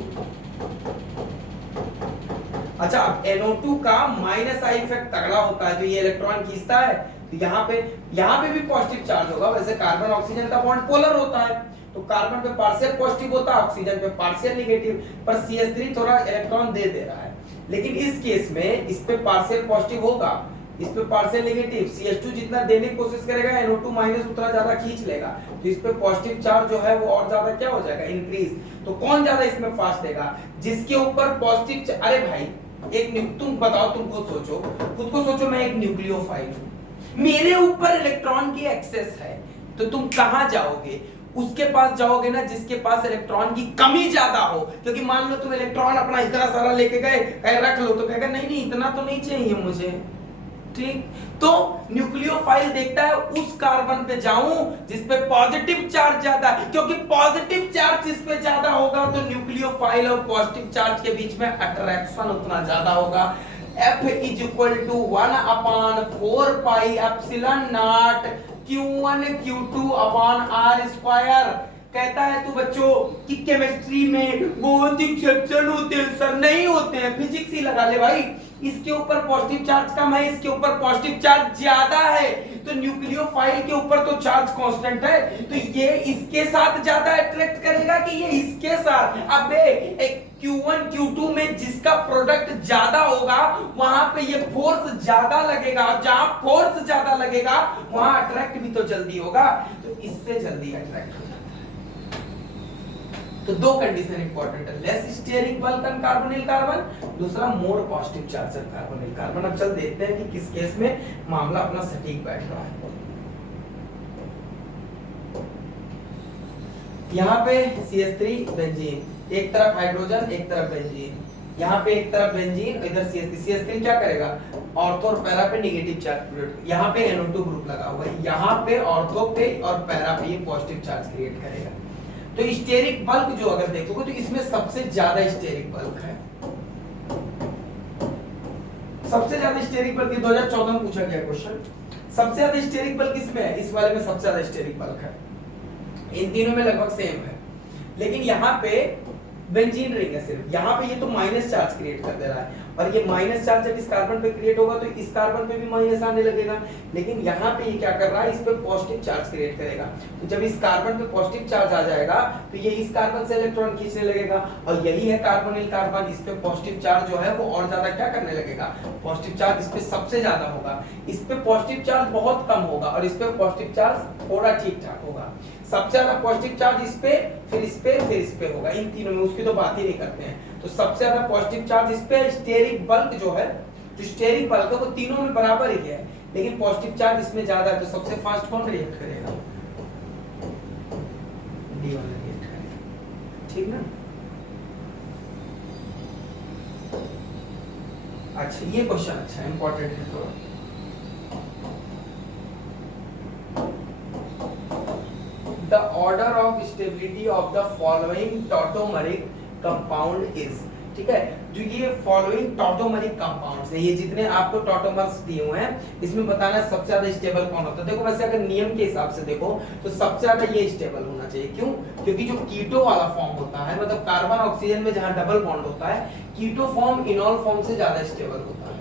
अच्छा, अब NO2 का माइनस आई इफेक्ट तगड़ा होता है, जो ये इलेक्ट्रॉन खींचता है, तो यहाँ पे भी पॉजिटिव चार्ज होगा। वैसे कार्बन ऑक्सीजन का बॉन्ड पोलर होता है, तो कार्बन पे पार्शियल पॉजिटिव होता है, ऑक्सीजन पे पार्शियल नेगेटिव, पर CH3 थोड़ा इलेक्ट्रॉन दे रहा है। लेकिन इस केस में इस पे पार्शियल पॉजिटिव होगा, इस पे पार्शियल नेगेटिव। CH2 जितना देने की कोशिश करेगा, NO2 माइनस उतना ज्यादा खींच लेगा, तो इस पे पॉजिटिव चार्ज जो है वो और ज्यादा क्या हो जाएगा, इंक्रीज। तो कौन ज्यादा इसमें फास्ट देगा, जिसके ऊपर पॉजिटिव। अरे भाई तुम बताओ, तुम खुद को सोचो, मैं एक न्यूक्लियोफाइल हूं, मेरे ऊपर इलेक्ट्रॉन की एक्सेस है, तो तुम कहां जाओगे, उसके पास जाओगे ना जिसके पास इलेक्ट्रॉन की कमी ज्यादा हो। क्योंकि मान लो तुम इलेक्ट्रॉन अपना इतना सारा लेके गए, रख लो, तो कहेगा नहीं इतना तो नहीं चाहिए मुझे, ठीक। तो न्यूक्लियोफाइल देखता है उस कार्बन पे जाऊं जिस पे पॉजिटिव चार्ज ज्यादा है, क्योंकि पॉजिटिव चार्ज जिस पे ज्यादा होगा तो न्यूक्लियोफाइल और पॉजिटिव चार्ज के बीच में अट्रैक्शन उतना ज्यादा होगा। F is equal to 1/4 pi epsilon naught Q1 Q2 upon R square। कहता है तू बच्चों कि केमिस्ट्री में भौतिक सेक्शन होते हैं, सर नहीं होते हैं, फिजिक्स ही लगा ले भाई। इसके ऊपर पॉजिटिव चार्ज कम है, इसके ऊपर पॉजिटिव चार्ज ज्यादा है, तो न्यूक्लियोफाइल के ऊपर तो चार्ज कांस्टेंट है, तो ये इसके साथ ज्यादा अट्रैक्ट करेगा कि ये इसके साथ। अबे Q1 Q2 में जिसका प्रोडक्ट ज्यादा होगा वहां पे ये फोर्स ज्यादा लगेगा, जहां फोर्स ज्यादा लगेगा वहां अट्रैक्ट भी तो जल्दी होगा, तो इससे जल्दी अट्रैक्ट होगा। तो दो कंडीशन इंपॉर्टेंट है, less steric bulk on carbonyl carbon, दूसरा more positive charge on carbonyl carbon. अब चल देखते हैं कि किस केस में मामला अपना सटीक बैठ रहा है। यहाँ पे CH3 बेंजीन, एक तरफ हाइड्रोजन एक तरफ बेंजीन, यहाँ पे एक तरफ बेंजीन, इधर CH3। CH3 क्या करेगा, ऑर्थो और पैरा पे नेगेटिव चार्ज क्रिएट, यहाँ पे NO2 ग्रुप लगा हुआ है, यहाँ पे ऑर्थो पे और पैरा पे ये पॉजिटिव चार्ज क्रिएट करेगा। तो स्टेरिक बल्क जो अगर देखोगे तो इसमें सबसे ज्यादा स्टेरिक बल्क है, सबसे ज्यादा स्टेरिक बल्क, 2014 में पूछा गया क्वेश्चन। सबसे ज्यादा स्टेरिक बल्क किसमें है, इस वाले में सबसे ज्यादा स्टेरिक बल्क है। इन तीनों में लगभग सेम है, लेकिन यहाँ पे बेंजीन रिंग है सिर्फ, यहाँ पे ये तो माइनस चार्ज क्रिएट कर दे रहा है, और ये माइनस चार्ज जब इस कार्बन पे क्रिएट होगा तो इस कार्बन पे भी माइनस आने लगेगा, लेकिन यहाँ पे ये क्या कर रहा है, इस पे पॉजिटिव चार्ज क्रिएट करेगा। तो जब इस कार्बन पे पॉजिटिव चार्ज आ जाएगा तो ये इस कार्बन से इलेक्ट्रॉन खींचने लगेगा, और यही है कार्बोनिल कार्बन, इस पे पॉजिटिव चार्ज जो है वो और ज्यादा क्या करने लगेगा, पॉजिटिव चार्ज इस पे सबसे ज्यादा होगा, इस पे पॉजिटिव चार्ज बहुत कम होगा, और इस पे पॉजिटिव चार्ज थोड़ा ठीक ठाक होगा। सबसे ज्यादा पॉजिटिव चार्ज इस पे, फिर इस पे, फिर इस पे होगा, इन तीनों में, उसकी तो बात ही नहीं करते हैं। तो सबसे ज्यादा पॉजिटिव चार्ज इस पे, स्टेरिक बल्क जो है, जो स्टेरिक बल्क है वो तीनों में बराबर ही है, लेकिन पॉजिटिव चार्ज इसमें ज्यादा है, तो सबसे फास्ट कौन रिएक्ट करेगा, डी वाला रिएक्ट करेगा, ठीक ना। अच्छा ये क्वेश्चन अच्छा इंपॉर्टेंट है थोड़ा। The order of stability of the following tautomeric compound is, ठीक है, जो ये फॉलोइंग टॉटोमरिक कंपाउंड्स है, ये जितने आपको टॉटोमर्स दिए हुए हैं इसमें बताना है सबसे ज्यादा स्टेबल कौन होता है। देखो वैसे अगर नियम के हिसाब से देखो तो सबसे ज्यादा ये स्टेबल होना चाहिए, क्यों, क्योंकि जो कीटो वाला फॉर्म होता है, मतलब कार्बन ऑक्सीजन में जहां डबल बॉन्ड होता है, कीटो फॉर्म इनॉल फॉर्म से ज्यादा स्टेबल होता है,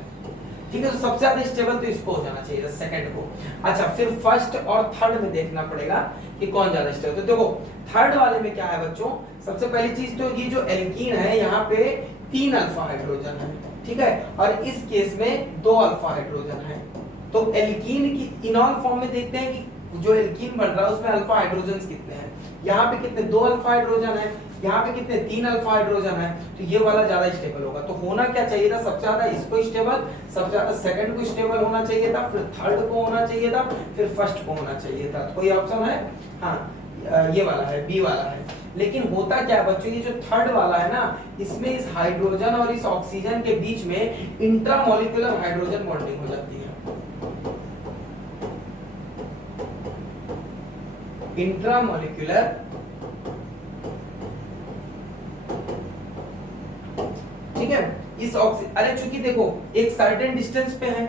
ठीक है। तो सबसे ज्यादा स्टेबल तो इसको हो जाना चाहिए, सेकंड को। अच्छा फिर फर्स्ट और थर्ड में देखना पड़ेगा कि कौन ज्यादा स्टेबल। तो देखो थर्ड वाले में क्या है बच्चों, सबसे पहली चीज तो ये जो एल्कीन है यहाँ पे 3 अल्फा हाइड्रोजन है, ठीक है, और इस केस में 2 अल्फा हाइड्रोजन है। तो एल्कीन की इनॉल फॉर्म में देखते हैं कि जो एल्कीन बन रहा है उसमें अल्फा हाइड्रोजन कितने हैं, यहाँ पे कितने, 2 अल्फा हाइड्रोजन है, यहाँ पे कितने, 3 अल्फा हाइड्रोजन है, तो ये वाला ज्यादा स्टेबल होगा। तो होना क्या चाहिए था, सबसे ज्यादा इसको स्टेबल, सबसे ज्यादा सेकंड को स्टेबल होना चाहिए था, फिर थर्ड को होना चाहिए था, फिर फर्स्ट को होना चाहिए था। तो कोई ऑप्शन है, हाँ ये वाला है, बी वाला है। लेकिन होता क्या बच्चों, ये जो थर्ड वाला है ना, इसमें इस हाइड्रोजन और इस ऑक्सीजन के बीच में इंट्रामोलिक्यूलर हाइड्रोजन बॉन्डिंग हो जाती है, इंट्रामोलिक्यूलर, ठीक है। इस अरे चूंकि देखो एक सर्टेन डिस्टेंस पे है,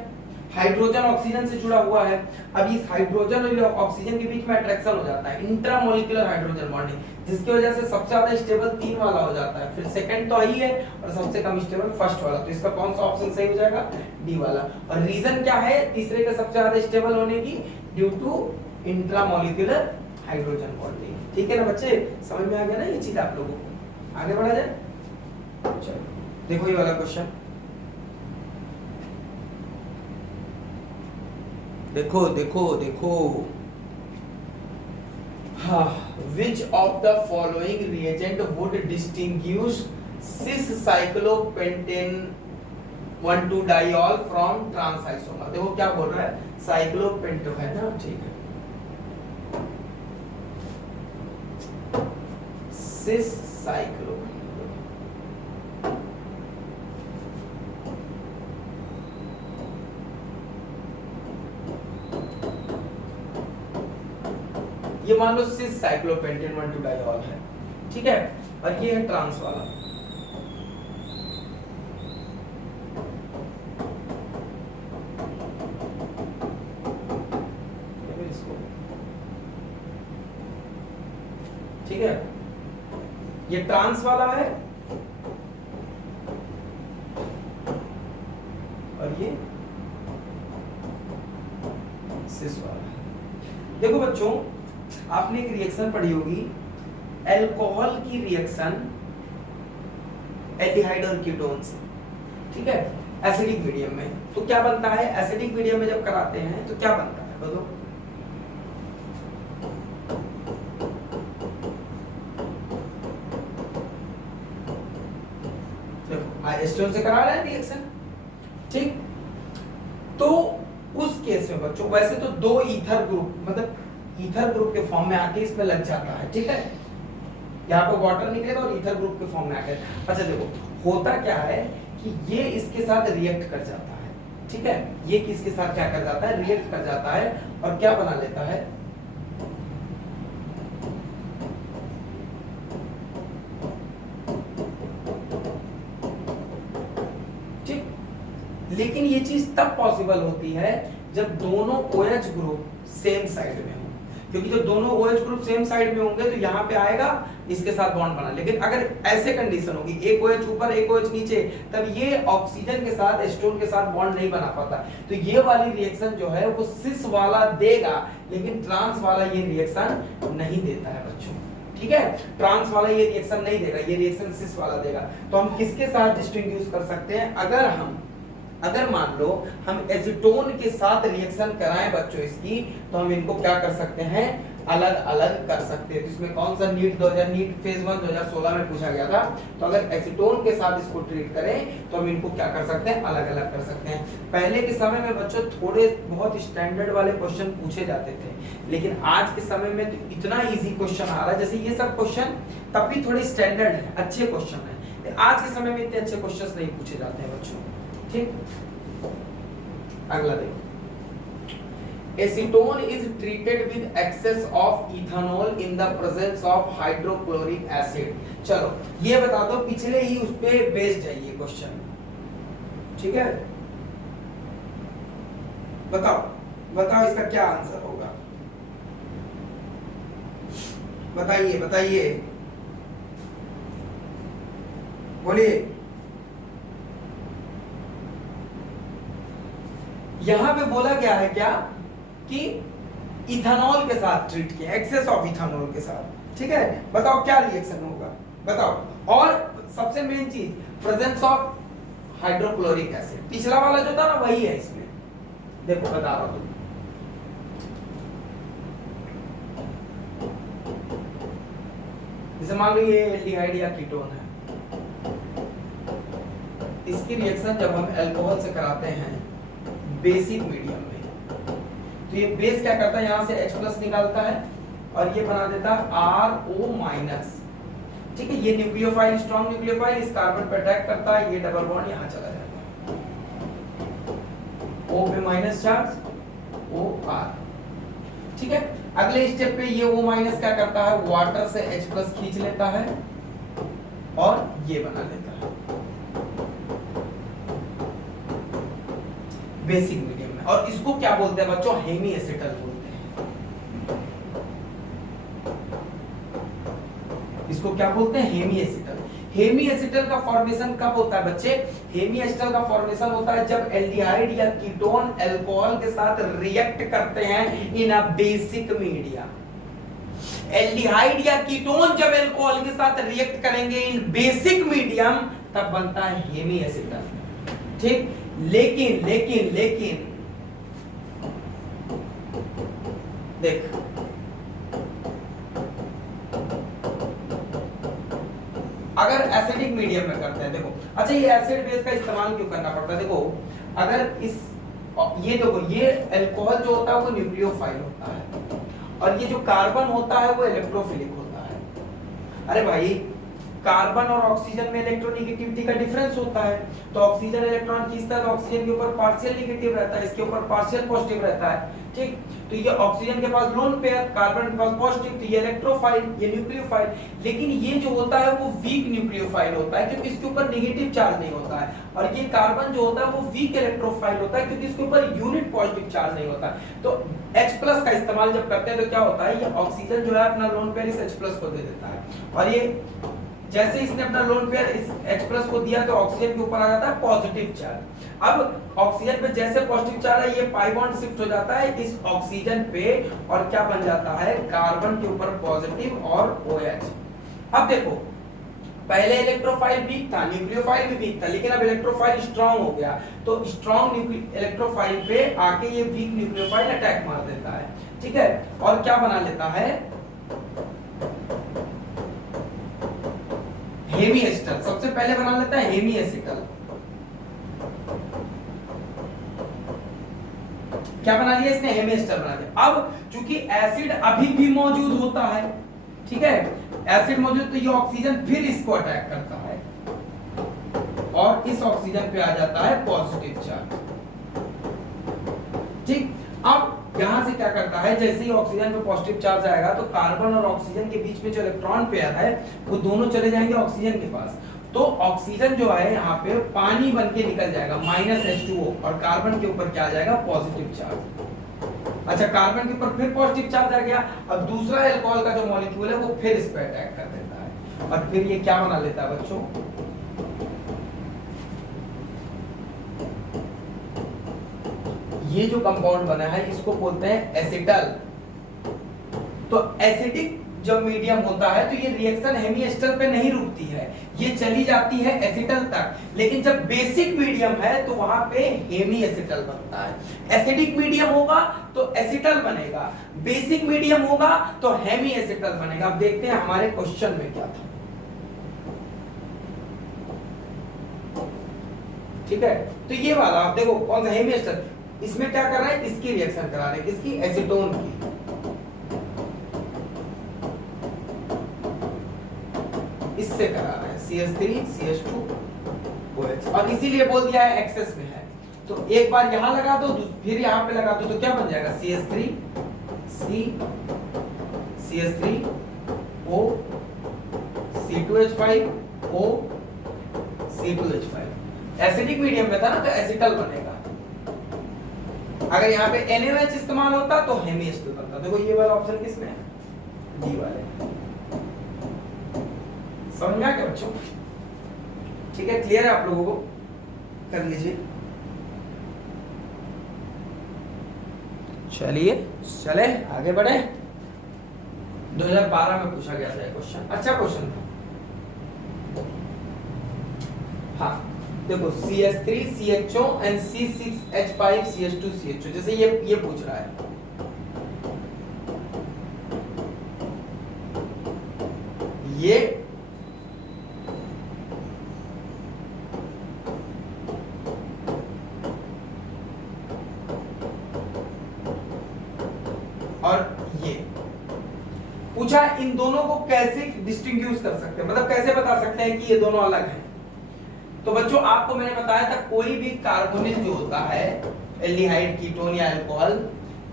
हाइड्रोजन ऑक्सीजन से जुड़ा हुआ है, अब इस हाइड्रोजन और ऑक्सीजन के बीच में अट्रैक्शन हो जाता है, इंट्रामोलिक्यूलर हाइड्रोजन बॉन्डिंग, जिसकी वजह से सबसे ज्यादा स्टेबल 3 वाला हो जाता है, फिर सेकंड तो ही है और सबसे कम स्टेबल फर्स्ट वाला। तो इसका कौन सा ऑप्शन सही हो जाएगा, डी वाला। और रीजन क्या है तीसरे का सबसे ज्यादा स्टेबल होने की, due to intramolecular hydrogen bonding, ठीक है ना बच्चे, समझ में आ गया ना ये चीज आप लोगों को। आगे बढ़ा जाए, चलो देखो ये वाला क्वेश्चन, देखो देखो देखो, हाँ, which of the following reagent would distinguish cis cyclopentane 1,2-diol from trans isomer। देखो क्या बोल रहा है, साइक्लोपेंटो है ना, ठीक है, cis cyclo, ये मान लो सिस साइक्लोपेंटेन 1,2-डाइऑल है, ठीक है, और ये है ट्रांस वाला, ठीक है, ये ट्रांस वाला है और ये सिस वाला है। देखो बच्चों आपने एक रिएक्शन पढ़ी होगी, अल्कोहल की रिएक्शन एल्डिहाइड और कीटोन से, ठीक है, एसिडिक मीडियम में, तो क्या बनता है, एसिडिक मीडियम में जब कराते हैं तो क्या बनता है बताओ, एस्टोन से करा रहे हैं रिएक्शन, ठीक। तो उस केस में बच्चों वैसे तो 2 ईथर ग्रुप, मतलब ईथर ग्रुप के फॉर्म में आके इसमें लग जाता है, ठीक है, यहाँ पे वाटर निकलेगा और ईथर ग्रुप के फॉर्म में आके। अच्छा देखो होता क्या है कि ये इसके साथ रिएक्ट कर जाता है, ठीक है, ये किसके साथ क्या कर जाता है, रिएक्ट कर जाता है और क्या बना लेता है, ठीक। लेकिन ये चीज तब पॉसिबल होती है जब दोनों OH ग्रुप सेम साइड में हो, क्योंकि जब दोनों OH ग्रुप सेम साइड में होंगे तो यहाँ पे आएगा इसके साथ बॉन्ड बना। लेकिन अगर ऐसे कंडीशन होगी, एक OH ऊपर एक OH नीचे, तब ये ऑक्सीजन के साथ एस्टोन के साथ बॉन्ड नहीं बना पाता। तो ये वाली रिएक्शन जो है वो सिस वाला देगा, लेकिन ट्रांस वाला ये रिएक्शन नहीं देता है बच्चों, ठीक है, ट्रांस वाला ये रिएक्शन नहीं देगा, ये रिएक्शन सिस वाला देगा। तो हम किसके साथ डिस्टिंग्विश कर सकते हैं, अगर मान लो हम एसीटोन के साथ रिएक्शन कराएं बच्चों इसकी, तो हम इनको क्या कर सकते हैं, अलग अलग कर सकते हैं। तो इसमें कौन सा नीट फेज 1 2016 में पूछा गया था। तो अगर एसीटोन के साथ इसको ट्रीट करें तो हम इनको क्या कर सकते हैं, अलग अलग कर सकते हैं। पहले के समय में बच्चों थोड़े बहुत स्टैंडर्ड वाले क्वेश्चन पूछे जाते थे, लेकिन आज के समय में तो इतना इजी क्वेश्चन आ रहा है, जैसे ये सब क्वेश्चन तब भी थोड़े स्टैंडर्ड है, अच्छे क्वेश्चन है। आज के समय में इतने अच्छे क्वेश्चन नहीं पूछे जाते हैं बच्चों, ठीक। अगला देखो, acetone is treated with excess of ethanol in the presence of hydrochloric acid. चलो ये बता दो, पिछले ही उस पे बेस्ड है ये क्वेश्चन, ठीक है, बताओ इसका क्या आंसर होगा, बताइए बोलिए। यहां पे बोला गया है क्या कि इथेनॉल के साथ ट्रीट किया, एक्सेस ऑफ इथेनॉल के साथ, ठीक है। बताओ क्या रिएक्शन होगा, बताओ। और सबसे मेन चीज प्रेजेंस ऑफ हाइड्रोक्लोरिक एसिड, पिछला वाला जो था ना वही है इसमें, देखो बता रहा हूं। जैसे मान लो ये एल्डिहाइड या कीटोन है, इसकी रिएक्शन जब हम अल्कोहल से कराते हैं बेसिक मीडियम में, तो ये बेस क्या करता है, यहां से H+ निकालता है और ये बना देता है RO-, ठीक है। ये न्यूक्लियोफाइल, स्ट्रॉन्ग न्यूक्लियोफाइल इस कार्बन पे अटैक करता है, ये डबल बॉन्ड यहां चला जाता है, O पे माइनस चार्ज, OR, ठीक है। अगले स्टेप पे ये O- क्या करता है, वाटर से H+ खींच लेता है और ये बना लेता है बेसिक मीडियम में। और इसको क्या बोलते हैं बच्चों, हेमी एसिटल बोलते हैं। इसको क्या बोलते हैं, हेमी एसिटल। हेमी एसिटल का फॉर्मेशन कब होता है बच्चे, हेमी एसिटल का फॉर्मेशन होता है जब एल्डिहाइड या कीटोन अल्कोहल के साथ रिएक्ट करते हैं इन अ बेसिक मीडिया। एल्डिहाइड या कीटोन जब अल्कोहल के साथ रिएक्ट करेंगे इन बेसिक मीडियम, तब बनता है हेमी एसिटल, ठीक। लेकिन देख, अगर एसिडिक मीडियम में करते हैं, देखो अच्छा ये एसिड बेस का इस्तेमाल क्यों करना पड़ता है, देखो अगर इस ये देखो ये अल्कोहल जो होता है वो न्यूक्लियोफाइल होता है और ये जो कार्बन होता है वो इलेक्ट्रोफिलिक होता है। अरे भाई कार्बन और ऑक्सीजन में इलेक्ट्रोनेगेटिविटी का डिफरेंस होता है, तो ऑक्सीजन इलेक्ट्रॉन खींचता है तो ऑक्सीजन के ऊपर पार्शियल नेगेटिव रहता है, इसके ऊपर पार्शियल पॉजिटिव रहता है, ठीक। तो ये ऑक्सीजन के पास लोन पेयर, कार्बन के पास पॉजिटिव, तो ये इलेक्ट्रोफाइल, ये न्यूक्लियोफाइल। लेकिन ये जो होता है वो वीक न्यूक्लियोफाइल होता है क्योंकि इसके ऊपर नेगेटिव चार्ज नहीं होता है, और ये कार्बन जो होता है वो वीक इलेक्ट्रोफाइल होता है क्योंकि इसके ऊपर यूनिट पॉजिटिव चार्ज नहीं होता। तो H+ का इस्तेमाल जब करते हैं तो क्या होता है, ये ऑक्सीजन जो है अपना लोन पेयर इस H+ को दे देता है, और ये जैसे इसने अपना लोन पेयर इस H+ को दिया तो ऑक्सीजन के ऊपर आ जाता है पॉजिटिव चार्ज। अब ऑक्सीजन पे जैसे पॉजिटिव चार्ज है, ये पाई बॉन्ड शिफ्ट हो जाता है इस ऑक्सीजन पे, और क्या बन जाता है, कार्बन के ऊपर पॉजिटिव और OH। अब देखो पहले इलेक्ट्रोफाइल वीक था, न्यूक्लियोफाइल भी वीक था, लेकिन अब इलेक्ट्रोफाइल स्ट्रांग हो गया, तो स्ट्रांग इलेक्ट्रोफाइल पे आके ये वीक न्यूक्लियोफाइल अटैक मार देता है, ठीक है, और क्या बना लेता है, हेमी एसिटल। सबसे पहले बना लेता है हेमी एसिटल, क्या बना लिया इसने, हेमी एसिटल बना दिया। अब चूंकि एसिड अभी भी मौजूद होता है, ठीक है, एसिड मौजूद, तो ये ऑक्सीजन फिर इसको अटैक करता है, और इस ऑक्सीजन पे आ जाता है पॉजिटिव चार्ज। ठीक, अब यहां से क्या करता है, जैसे ही ऑक्सीजन पे पॉजिटिव चार्ज आएगा तो कार्बन और ऑक्सीजन के बीच में जो इलेक्ट्रॉन पेयर है वो दोनों चले जाएंगे ऑक्सीजन के पास। तो ऑक्सीजन जो है यहाँ पे पानी बन के निकल जाएगा -H2O, और कार्बन के ऊपर क्या आ जाएगा, पॉजिटिव चार्ज। अच्छा, कार्बन के ऊपर फिर पॉजिटिव चार्ज आ गया, अब दूसरा अल्कोहल का जो मॉलिक्यूल है वो फिर इस पे अटैक कर देता है, और फिर ये क्या बना लेता है बच्चों, ये जो कंपाउंड बना है इसको बोलते हैं एसिटल। तो एसिडिक जब मीडियम होता है तो ये रिएक्शन हेमी एस्टर पे नहीं रुकती है, ये चली जाती है एसिटल तक। लेकिन जब बेसिक मीडियम है तो वहां पे हेमी एसिटल बनता है। एसिडिक मीडियम होगा तो एसिटल बनेगा, बेसिक मीडियम होगा तो हेमी एसिटल बनेगा। अब देखते हैं हमारे क्वेश्चन में क्या था। ठीक है, तो ये वाला आप देखो कौन सा हेमी एस्टर, इसमें क्या कर रहा है, इसकी रिएक्शन करा रहे हैं, किसकी, एसीटोन की। इससे करा रहा है CH3 CH2OH, और इसीलिए बोल दिया है एक्सेस में है। तो एक बार यहां लगा दो, फिर यहां पे लगा दो, तो क्या बन जाएगा, CH3 C CH3O C2H5 O C2H5। Acidic medium में था ना तो एसिटल बनेगा। अगर यहाँ पे NaOH इस्तेमाल होता तो हेमी एस्टर बनता। देखो ये वाला ऑप्शन किसमें है, डी वाले। समझ में आ गया बच्चों? ठीक है, क्लियर है आप लोगों को, कर लीजिए। चलिए चले आगे बढ़े। 2012 में पूछा गया था ये क्वेश्चन, अच्छा क्वेश्चन था। हाँ देखो, CH3 CHO and C6H5 CH2 CHO, जैसे ये पूछ रहा है, ये और ये पूछा, इन दोनों को कैसे डिस्टिंग्विश कर सकते हैं, मतलब कैसे बता सकते हैं कि ये दोनों अलग हैं। तो बच्चों आपको मैंने बताया था, कोई भी कार्बोनिल जो होता है, एल्डिहाइड, कीटोन या अल्कोहल,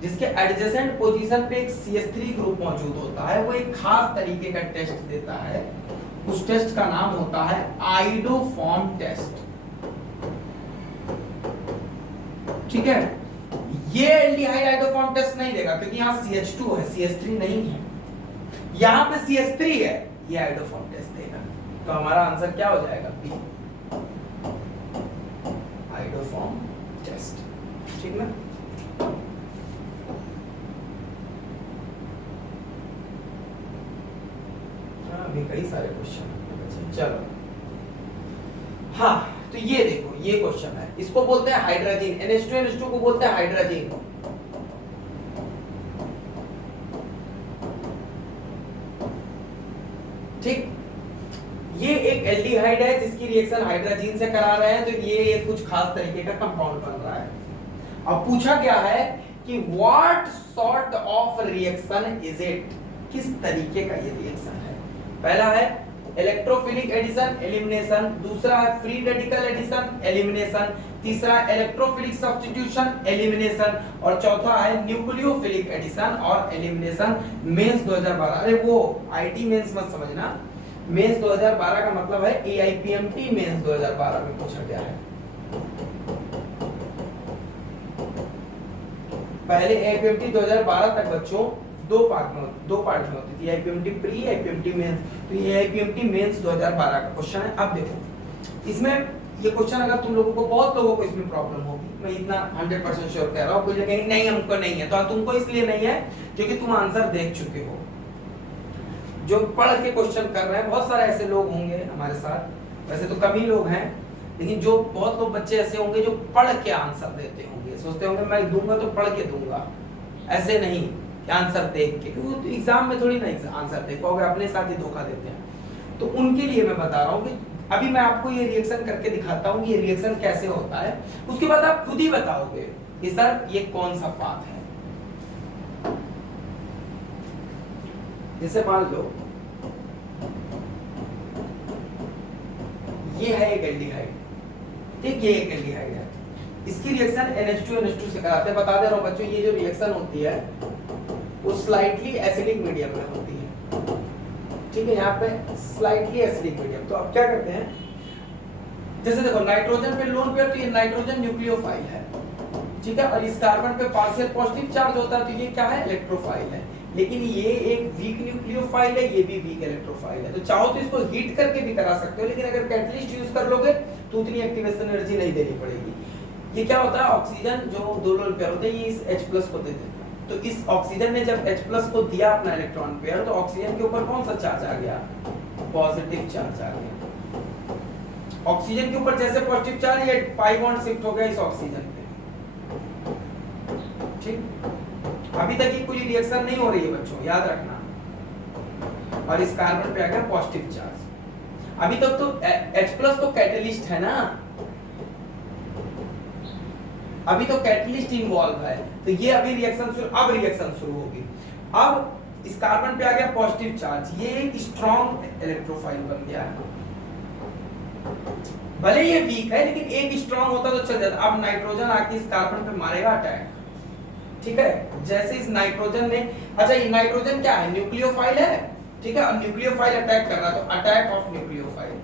जिसके एडजेसेंट पोजीशन पे एक CH3 ग्रुप मौजूद होता है, वो एक खास तरीके का टेस्ट देता है। उस टेस्ट का नाम होता है आइडोफॉर्म टेस्ट। ठीक है, ये एल्डिहाइड आइडोफॉर्म टेस्ट नहीं देगा क्योंकि यहाँ CH2 है, CH3 नहीं है। यहाँ पे CH3 है, ये आइडोफॉर्म टेस्ट देगा। तो हमारा आंसर क्या हो जाएगा, बी, आइडोफॉर्म टेस्ट। ठीक ना? अभी कई सारे क्वेश्चन बचे, चलो। हाँ तो ये देखो, ये क्वेश्चन है, इसको बोलते हैं हाइड्रोजन। NH2 NH2 को बोलते हैं हाइड्रोजन। ठीक, ये एक एल्डिहाइड है जिसकी रिएक्शन हाइड्रोजन से करा रहे हैं, तो ये कुछ खास तरीके का कंपाउंड बन रहा है। अब पूछा गया है कि what sort of reaction is it, किस तरीके का ये रिएक्शन है। पहला है इलेक्ट्रोफिलिक एडिशन एलिमिनेशन, दूसरा है फ्री रेडिकल एडिशन एलिमिनेशन, तीसरा इलेक्ट्रोफिलिक सब्स्टिट्यूशन एलिमिनेशन, और चौथा है न्यूक्लियोफिलिक एडिशन और एलिमिनेशन। मेंस 2012, अरे वो आईटी मेंस मत समझना, मेंस 2012 का मतलब है AIPMT मेंस 2012 में पूछा गया है। पहले AIPMT 2012 तक बच्चों दो पार्ट में होती थी, AIPMT प्री, AIPMT मेंस। तो ये AIPMT मेंस 2012 का क्वेश्चन है। अब देखो इसमें ये क्वेश्चन, अगर तुम लोगों को, बहुत लोगों को इसमें प्रॉब्लम होगी, मैं इतना 100% श्योर कह रहा हूँ। कोई कहेंगे नहीं हमको नहीं है, तो तुमको इसलिए नहीं है क्योंकि तुम आंसर देख चुके हो। जो पढ़ के क्वेश्चन कर रहे हैं, बहुत सारे ऐसे लोग होंगे हमारे साथ, वैसे तो कम ही लोग हैं, लेकिन जो बहुत लोग बच्चे ऐसे होंगे जो पढ़ के आंसर देते होंगे, सोचते होंगे मैं दूंगा तो पढ़ के दूंगा, ऐसे नहीं आंसर देख के, क्योंकि तो एग्जाम में थोड़ी ना आंसर देख पाओगे, अपने साथ ही धोखा देते हैं। तो उनके लिए मैं बता रहा हूँ कि अभी मैं आपको ये रिएक्शन करके दिखाता हूँ, ये रिएक्शन कैसे होता है, उसके बाद आप खुद ही बताओगे कि सर ये कौन सा पाथ है। जैसे मान लो ये है एक एल्डिहाइड, ठीक, ये एक एल्डिहाइड है। इसकी रिएक्शन NH2 से कराते हैं। बता दे रहा हूँ बच्चों, ये जो रिएक्शन होती है वो स्लाइटली एसिडिक मीडियम में होती है। ठीक है, यहाँ पे स्लाइटली एसिडिक मीडियम। तो अब क्या करते हैं, जैसे देखो नाइट्रोजन पे लोन पेयर, तो ये नाइट्रोजन न्यूक्लियोफाइल है, ठीक है, और इस कार्बन पे पार्शियल पॉजिटिव चार्ज होता है, तो ये क्या है, इलेक्ट्रोफाइल है। लेकिन ये एक वीक न्यूक्लियोफाइल है, ये भी वीक इलेक्ट्रोफाइल है। तो चाहो तो इसको हीट करके भी करा सकते हो, लेकिन अगर कैटलिस्ट यूज कर लोगे तो उतनी एक्टिवेशन एनर्जी नहीं देनी पड़ेगी। ये क्या होता है, ऑक्सीजन जो दो लोन पेयर होते हैं ये इस H+ को दे देते हैं। तो इस ऑक्सीजन ने जब H+ को दिया अपना इलेक्ट्रॉन पेयर, तो ऑक्सीजन के ऊपर कौन सा चार्ज आ गया, पॉजिटिव चार्ज आ गया। ऑक्सीजन के ऊपर जैसे पॉजिटिव चार्ज, ये पाई बॉन्ड शिफ्ट हो गया इस ऑक्सीजन पे। ठीक, अभी तक ये कोई रिएक्शन नहीं हो रही है बच्चों, याद रखना। और इस कार्बन पे आ गया पॉजिटिव चार्ज। अभी तक तो H+ तो कैटलिस्ट है ना, अभी तो कैटलिस्ट इन्वॉल्व है, तो ये अभी रिएक्शन शुरू होगी। अब इस कार्बन पे आ गया पॉजिटिव चार्ज, ये एक स्ट्रॉन्ग इलेक्ट्रोफाइल बन गया है। भले ये वीक है लेकिन एक स्ट्रॉन्ग होता तो चल जाता। अब नाइट्रोजन आके इस कार्बन पे मारेगा अटैक, ठीक है। जैसे इस नाइट्रोजन ने, अच्छा ये नाइट्रोजन क्या है, न्यूक्लियोफाइल है, ठीक है, और न्यूक्लियोफाइल अटैक कर रहा, तो attack of nucleophile,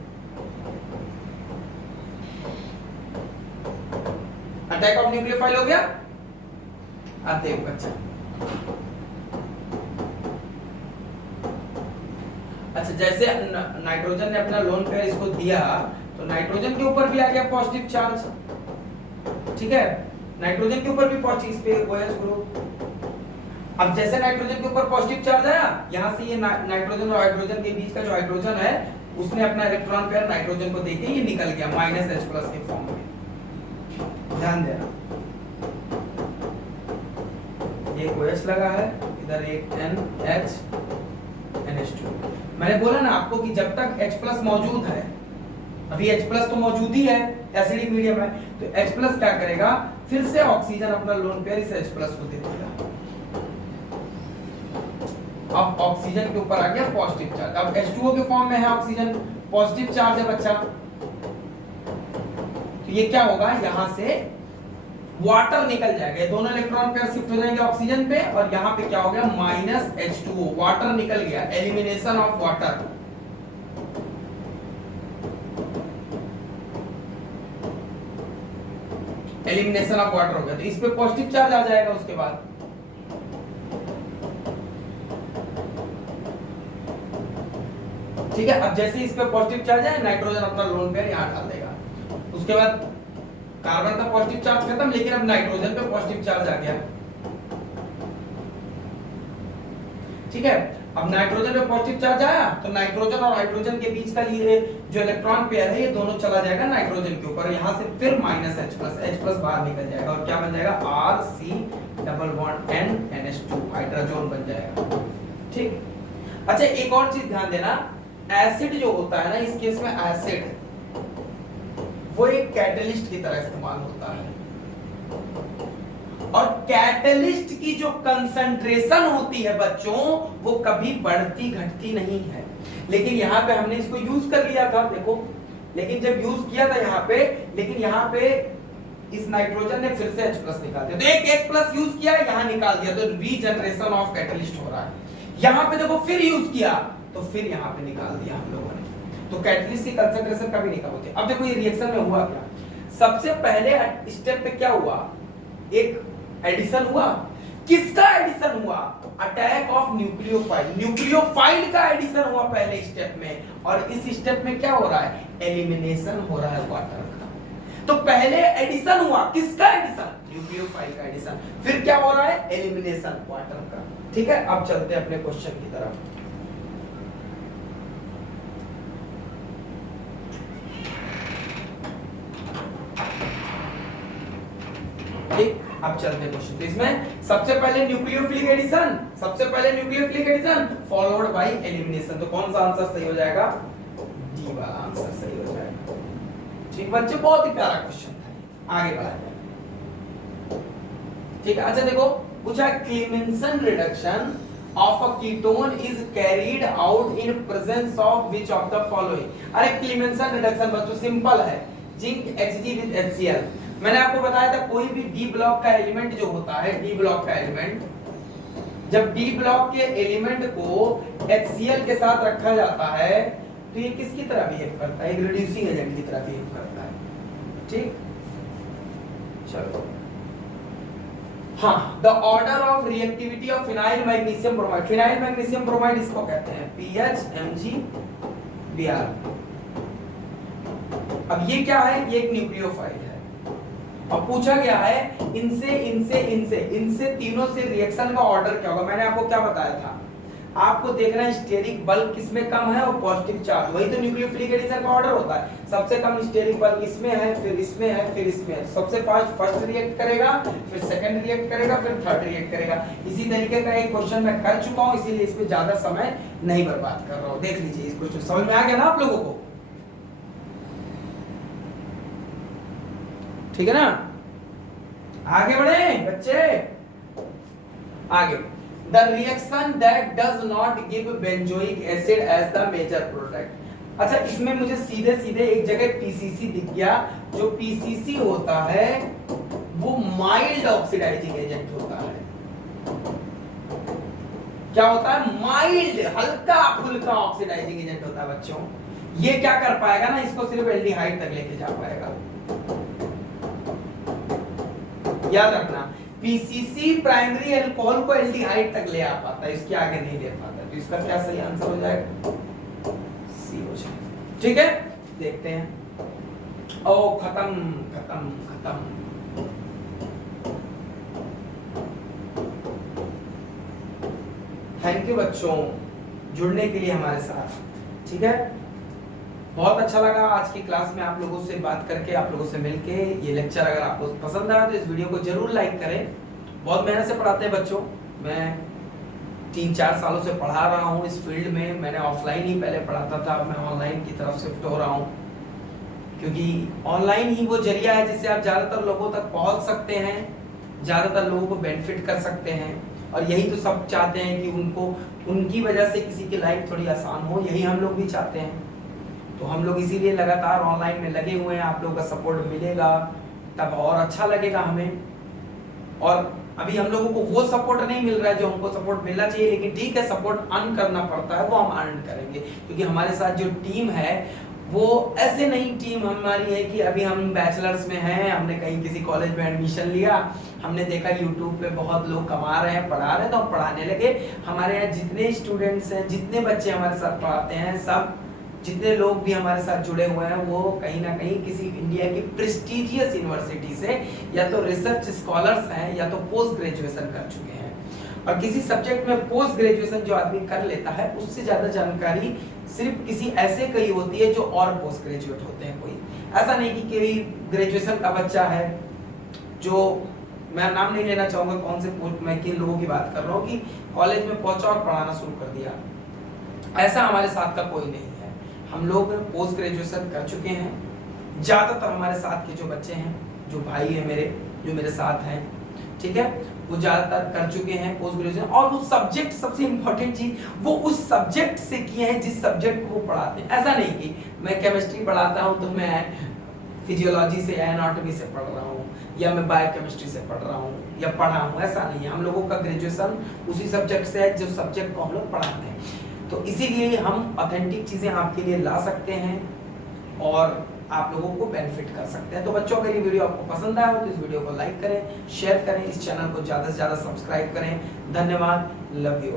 attack of nucleophile हो गया। अब देखो बच्चा, अच्छा जैसे नाइट्रोजन ने अपना लोन पेयर इसको दिया, तो नाइट्रोजन के ऊपर भी आ गया पॉजिटिव चार्ज, ठीक है, नाइट्रोजन के ऊपर भी पॉजिटिव, इस पे OH ग्रुप। अब जैसे नाइट्रोजन के ऊपर पॉजिटिव चार्ज आया, यहां से ये नाइट्रोजन और हाइड्रोजन के बीच का जो हाइड्रोजन है उसने अपना इलेक्ट्रॉन पेयर नाइट्रोजन को देके ये निकल गया -H+ के फॉर्म में। ध्यान देना, एक OH लगा है, इधर एक NH NH2। मैंने बोला ना आपको कि जब तक H+ मौजूद है, अभी H+ तो मौजूद ही है, एसिडिक मीडियम है, तो H+ क्या करेगा, फिर से ऑक्सीजन अपना लोन पेयर इस H+ को दे देगा। अब ऑक्सीजन के ऊपर आ गया पॉजिटिव चार्ज, अब H2O के फॉर्म में है ऑक्सीजन, पॉजिटिव चार्ज है बच्चा, तो ये क्या होगा, यहां से वाटर निकल जाएगा, दोनों इलेक्ट्रॉन पेयर शिफ्ट हो जाएंगे ऑक्सीजन पे, और यहां पे क्या हो गया, -H2O, वाटर निकल गया, elimination of water. Elimination of water हो गया, तो इस पे पॉजिटिव चार्ज आ जाएगा उसके बाद। ठीक है, अब जैसे इस पे पॉजिटिव चार्ज है, नाइट्रोजन अपना लोन पेयर यहां डाल देगा, उसके बाद कार्बन का पॉजिटिव चार्ज खत्म, लेकिन अब नाइट्रोजन पे पॉजिटिव चार्ज आ गया, ठीक है। अब नाइट्रोजन पे पॉजिटिव चार्ज आया, तो नाइट्रोजन और हाइड्रोजन के बीच का ये जो इलेक्ट्रॉन पेयर है, ये दोनों चला जाएगा नाइट्रोजन के ऊपर, यहां से फिर -H+ बाहर निकल जाएगा, और क्या बन जाएगा, RC+N NH2, हाइड्रोजन बन जाएगा, ठीक। अच्छा एक और चीज ध्यान देना, एसिड जो होता है ना, इस केस में एसिड वो एक कैटलिस्ट की तरह इस्तेमाल होता है, और कैटलिस्ट की जो कंसंट्रेशन होती है बच्चों, वो कभी बढ़ती घटती नहीं है। लेकिन यहाँ पे हमने इसको यूज कर लिया था, देखो, लेकिन जब यूज किया था यहाँ पे, लेकिन यहाँ पे इस नाइट्रोजन ने फिर से H+ निकाल दिया, तो एक H+ यूज किया, यहाँ निकाल दिया, तो रीजनरेशन ऑफ कैटलिस्ट हो रहा है। यहाँ पे देखो फिर यूज किया, तो फिर यहाँ पे निकाल दिया हम लोगों ने, तो कैटलिस्ट की कंसंट्रेशन कभी नहीं कम होती। अब देखो ये रिएक्शन में हुआ क्या, सबसे पहले स्टेप पे क्या हुआ, एक एडिशन हुआ, किसका एडिशन हुआ, अटैक ऑफ न्यूक्लियोफाइल, न्यूक्लियोफाइल का एडिशन हुआ पहले स्टेप में, और इस स्टेप में क्या हो रहा है, एलिमिनेशन हो रहा है वाटर का। तो पहले एडिशन हुआ, किसका एडिशन, न्यूक्लियोफाइल का एडिशन, फिर क्या हो रहा है, एलिमिनेशन वाटर का, ठीक है। अब चलते हैं अपने क्वेश्चन की तरफ। ठीक, अब चलते हैं क्वेश्चन। तो इसमें सबसे पहले nucleophilic addition, followed by elimination, तो कौन सा आंसर सही हो जाएगा, डी वाला आंसर सही हो जाएगा। ठीक बच्चे, बहुत ही प्यारा क्वेश्चन था, आगे बढ़ाते हैं। ठीक है, अच्छा देखो पूछा, Clemmensen reduction of a ketone is carried out in presence of which of the following. अरे क्लीमेंसन रिडक्शन बच्चों सिंपल है, जिंक Hg विद HCl। मैंने आपको बताया था कोई भी डी ब्लॉक का एलिमेंट जो होता है, डी ब्लॉक का एलिमेंट, जब डी ब्लॉक के एलिमेंट को HCl के साथ रखा जाता है तो ये किसकी तरह बिहेव करता है, एक रिड्यूसिंग एजेंट की तरह बिहेव करता है। ठीक, चलो हाँ, the order of reactivity of phenyl magnesium bromide, phenyl magnesium bromide इसको कहते हैं PHMgBr। अब ये क्या है, ये एक न्यूक्लियोफाइल है। अब पूछा गया है इनसे तीनों से रिएक्शन का ऑर्डर क्या होगा। मैंने आपको क्या बताया था, आपको देखना है स्टेरिक बल किसमें कम है और पॉजिटिव चार्ज, वही तो न्यूक्लियोफिलिक एडिशन का ऑर्डर होता है। सबसे कम स्टेरिक बल इसमें है, फिर इसमें है, फिर इसमें है। सबसे फास्ट फर्स्ट रिएक्ट करेगा, फिर सेकंड रिएक्ट करेगा, फिर थर्ड रिएक्ट करेगा। इसी तरीके का एक क्वेश्चन मैं कर चुका हूं, इसीलिए इस पे ज्यादा समय नहीं बर्बाद कर रहा हूं। देख लीजिए इस क्वेश्चन, समझ में आ गया ना आप लोगों को? ठीक है ना, आगे बढ़े बच्चे, आगे। The reaction that does not give benzoic acid as the major product। अच्छा, इसमें मुझे सीधे सीधे एक जगह PCC दिख गया। जो PCC होता है वो माइल्ड ऑक्सीडाइजिंग एजेंट होता है। क्या होता है? माइल्ड, हल्का फुल्का ऑक्सीडाइजिंग एजेंट होता है बच्चों। ये क्या कर पाएगा ना, इसको सिर्फ एल्डिहाइड तक लेके जा पाएगा। याद रखना, पीसीसी प्राइमरी अल्कोहल को एल्डिहाइड तक ले आ पाता है, इसके आगे नहीं ले पाता। तो इसका क्या सही आंसर हो जाएगा? सी हो जाएगा। ठीक है, देखते हैं। ओ खत्म खत्म खत्म। थैंक यू बच्चों जुड़ने के लिए हमारे साथ। ठीक है, बहुत अच्छा लगा आज की क्लास में आप लोगों से बात करके, आप लोगों से मिलके। ये लेक्चर अगर आपको पसंद आया तो इस वीडियो को जरूर लाइक करें। बहुत मेहनत से पढ़ाते हैं बच्चों, मैं 3-4 सालों से पढ़ा रहा हूँ इस फील्ड में। मैंने ऑफलाइन ही पहले पढ़ाता था, अब मैं ऑनलाइन की तरफ शिफ्ट हो रहा हूँ, क्योंकि ऑनलाइन ही वो जरिया है जिससे आप ज़्यादातर लोगों तक पहुँच सकते हैं, ज़्यादातर लोगों को बेनिफिट कर सकते हैं। और यही तो सब चाहते हैं कि उनको, उनकी वजह से किसी की लाइफ थोड़ी आसान हो, यही हम लोग भी चाहते हैं। तो हम लोग इसीलिए लगातार ऑनलाइन में लगे हुए हैं। आप लोगों का सपोर्ट मिलेगा तब और अच्छा लगेगा हमें। और अभी हम लोगों को वो सपोर्ट नहीं मिल रहा है जो हमको सपोर्ट मिलना चाहिए, लेकिन ठीक है, सपोर्ट अर्न करना पड़ता है, वो हम अर्न करेंगे। क्योंकि हमारे साथ जो टीम है वो ऐसे नहीं टीम हमारी है कि अभी हम बैचलर्स में हैं, हमने कहीं किसी कॉलेज में एडमिशन लिया, हमने देखा यूट्यूब पे बहुत लोग कमा रहे हैं, पढ़ा रहे हैं तो हम पढ़ाने लगे। हमारे यहाँ जितने स्टूडेंट्स हैं, जितने बच्चे हमारे साथ पढ़ाते हैं, सब जितने लोग भी हमारे साथ जुड़े हुए हैं वो कहीं ना कहीं किसी इंडिया की प्रेस्टिजियस यूनिवर्सिटी से या तो रिसर्च स्कॉलर्स हैं या तो पोस्ट ग्रेजुएशन कर चुके हैं। और किसी सब्जेक्ट में पोस्ट ग्रेजुएशन जो आदमी कर लेता है उससे ज्यादा जानकारी सिर्फ किसी ऐसे कई होती है जो और पोस्ट ग्रेजुएट होते हैं। कोई ऐसा नहीं कि कोई ग्रेजुएशन का बच्चा है जो, मैं नाम नहीं लेना चाहूंगा कौन से पोस्ट, मैं किन लोगों की बात कर रहा हूँ, कि कॉलेज में पहुंचा और पढ़ाना शुरू कर दिया। ऐसा हमारे साथ का कोई नहीं है। हम लोग पोस्ट ग्रेजुएशन कर चुके हैं। ज़्यादातर हमारे साथ के जो बच्चे हैं, जो भाई हैं मेरे, जो मेरे साथ हैं, ठीक है, वो ज़्यादातर कर चुके हैं पोस्ट ग्रेजुएशन। और उस सब्जेक्ट, सबसे इम्पोर्टेंट चीज़, वो उस सब्जेक्ट से किए हैं जिस सब्जेक्ट को वो पढ़ाते हैं। ऐसा नहीं कि मैं केमिस्ट्री पढ़ाता हूँ तो मैं फिजियोलॉजी से, एनाटॉमी से पढ़ रहा हूँ, या मैं बायोकेमिस्ट्री से पढ़ रहा हूँ या पढ़ा हूँ, ऐसा नहीं है। हम लोगों का ग्रेजुएशन उसी सब्जेक्ट से है जो सब्जेक्ट को हम लोग पढ़ाते हैं। तो इसीलिए हम ऑथेंटिक चीज़ें आपके लिए ला सकते हैं और आप लोगों को बेनिफिट कर सकते हैं। तो बच्चों, अगर ये वीडियो आपको पसंद आया हो तो इस वीडियो को लाइक करें, शेयर करें, इस चैनल को ज़्यादा से ज़्यादा सब्सक्राइब करें। धन्यवाद, लव यू।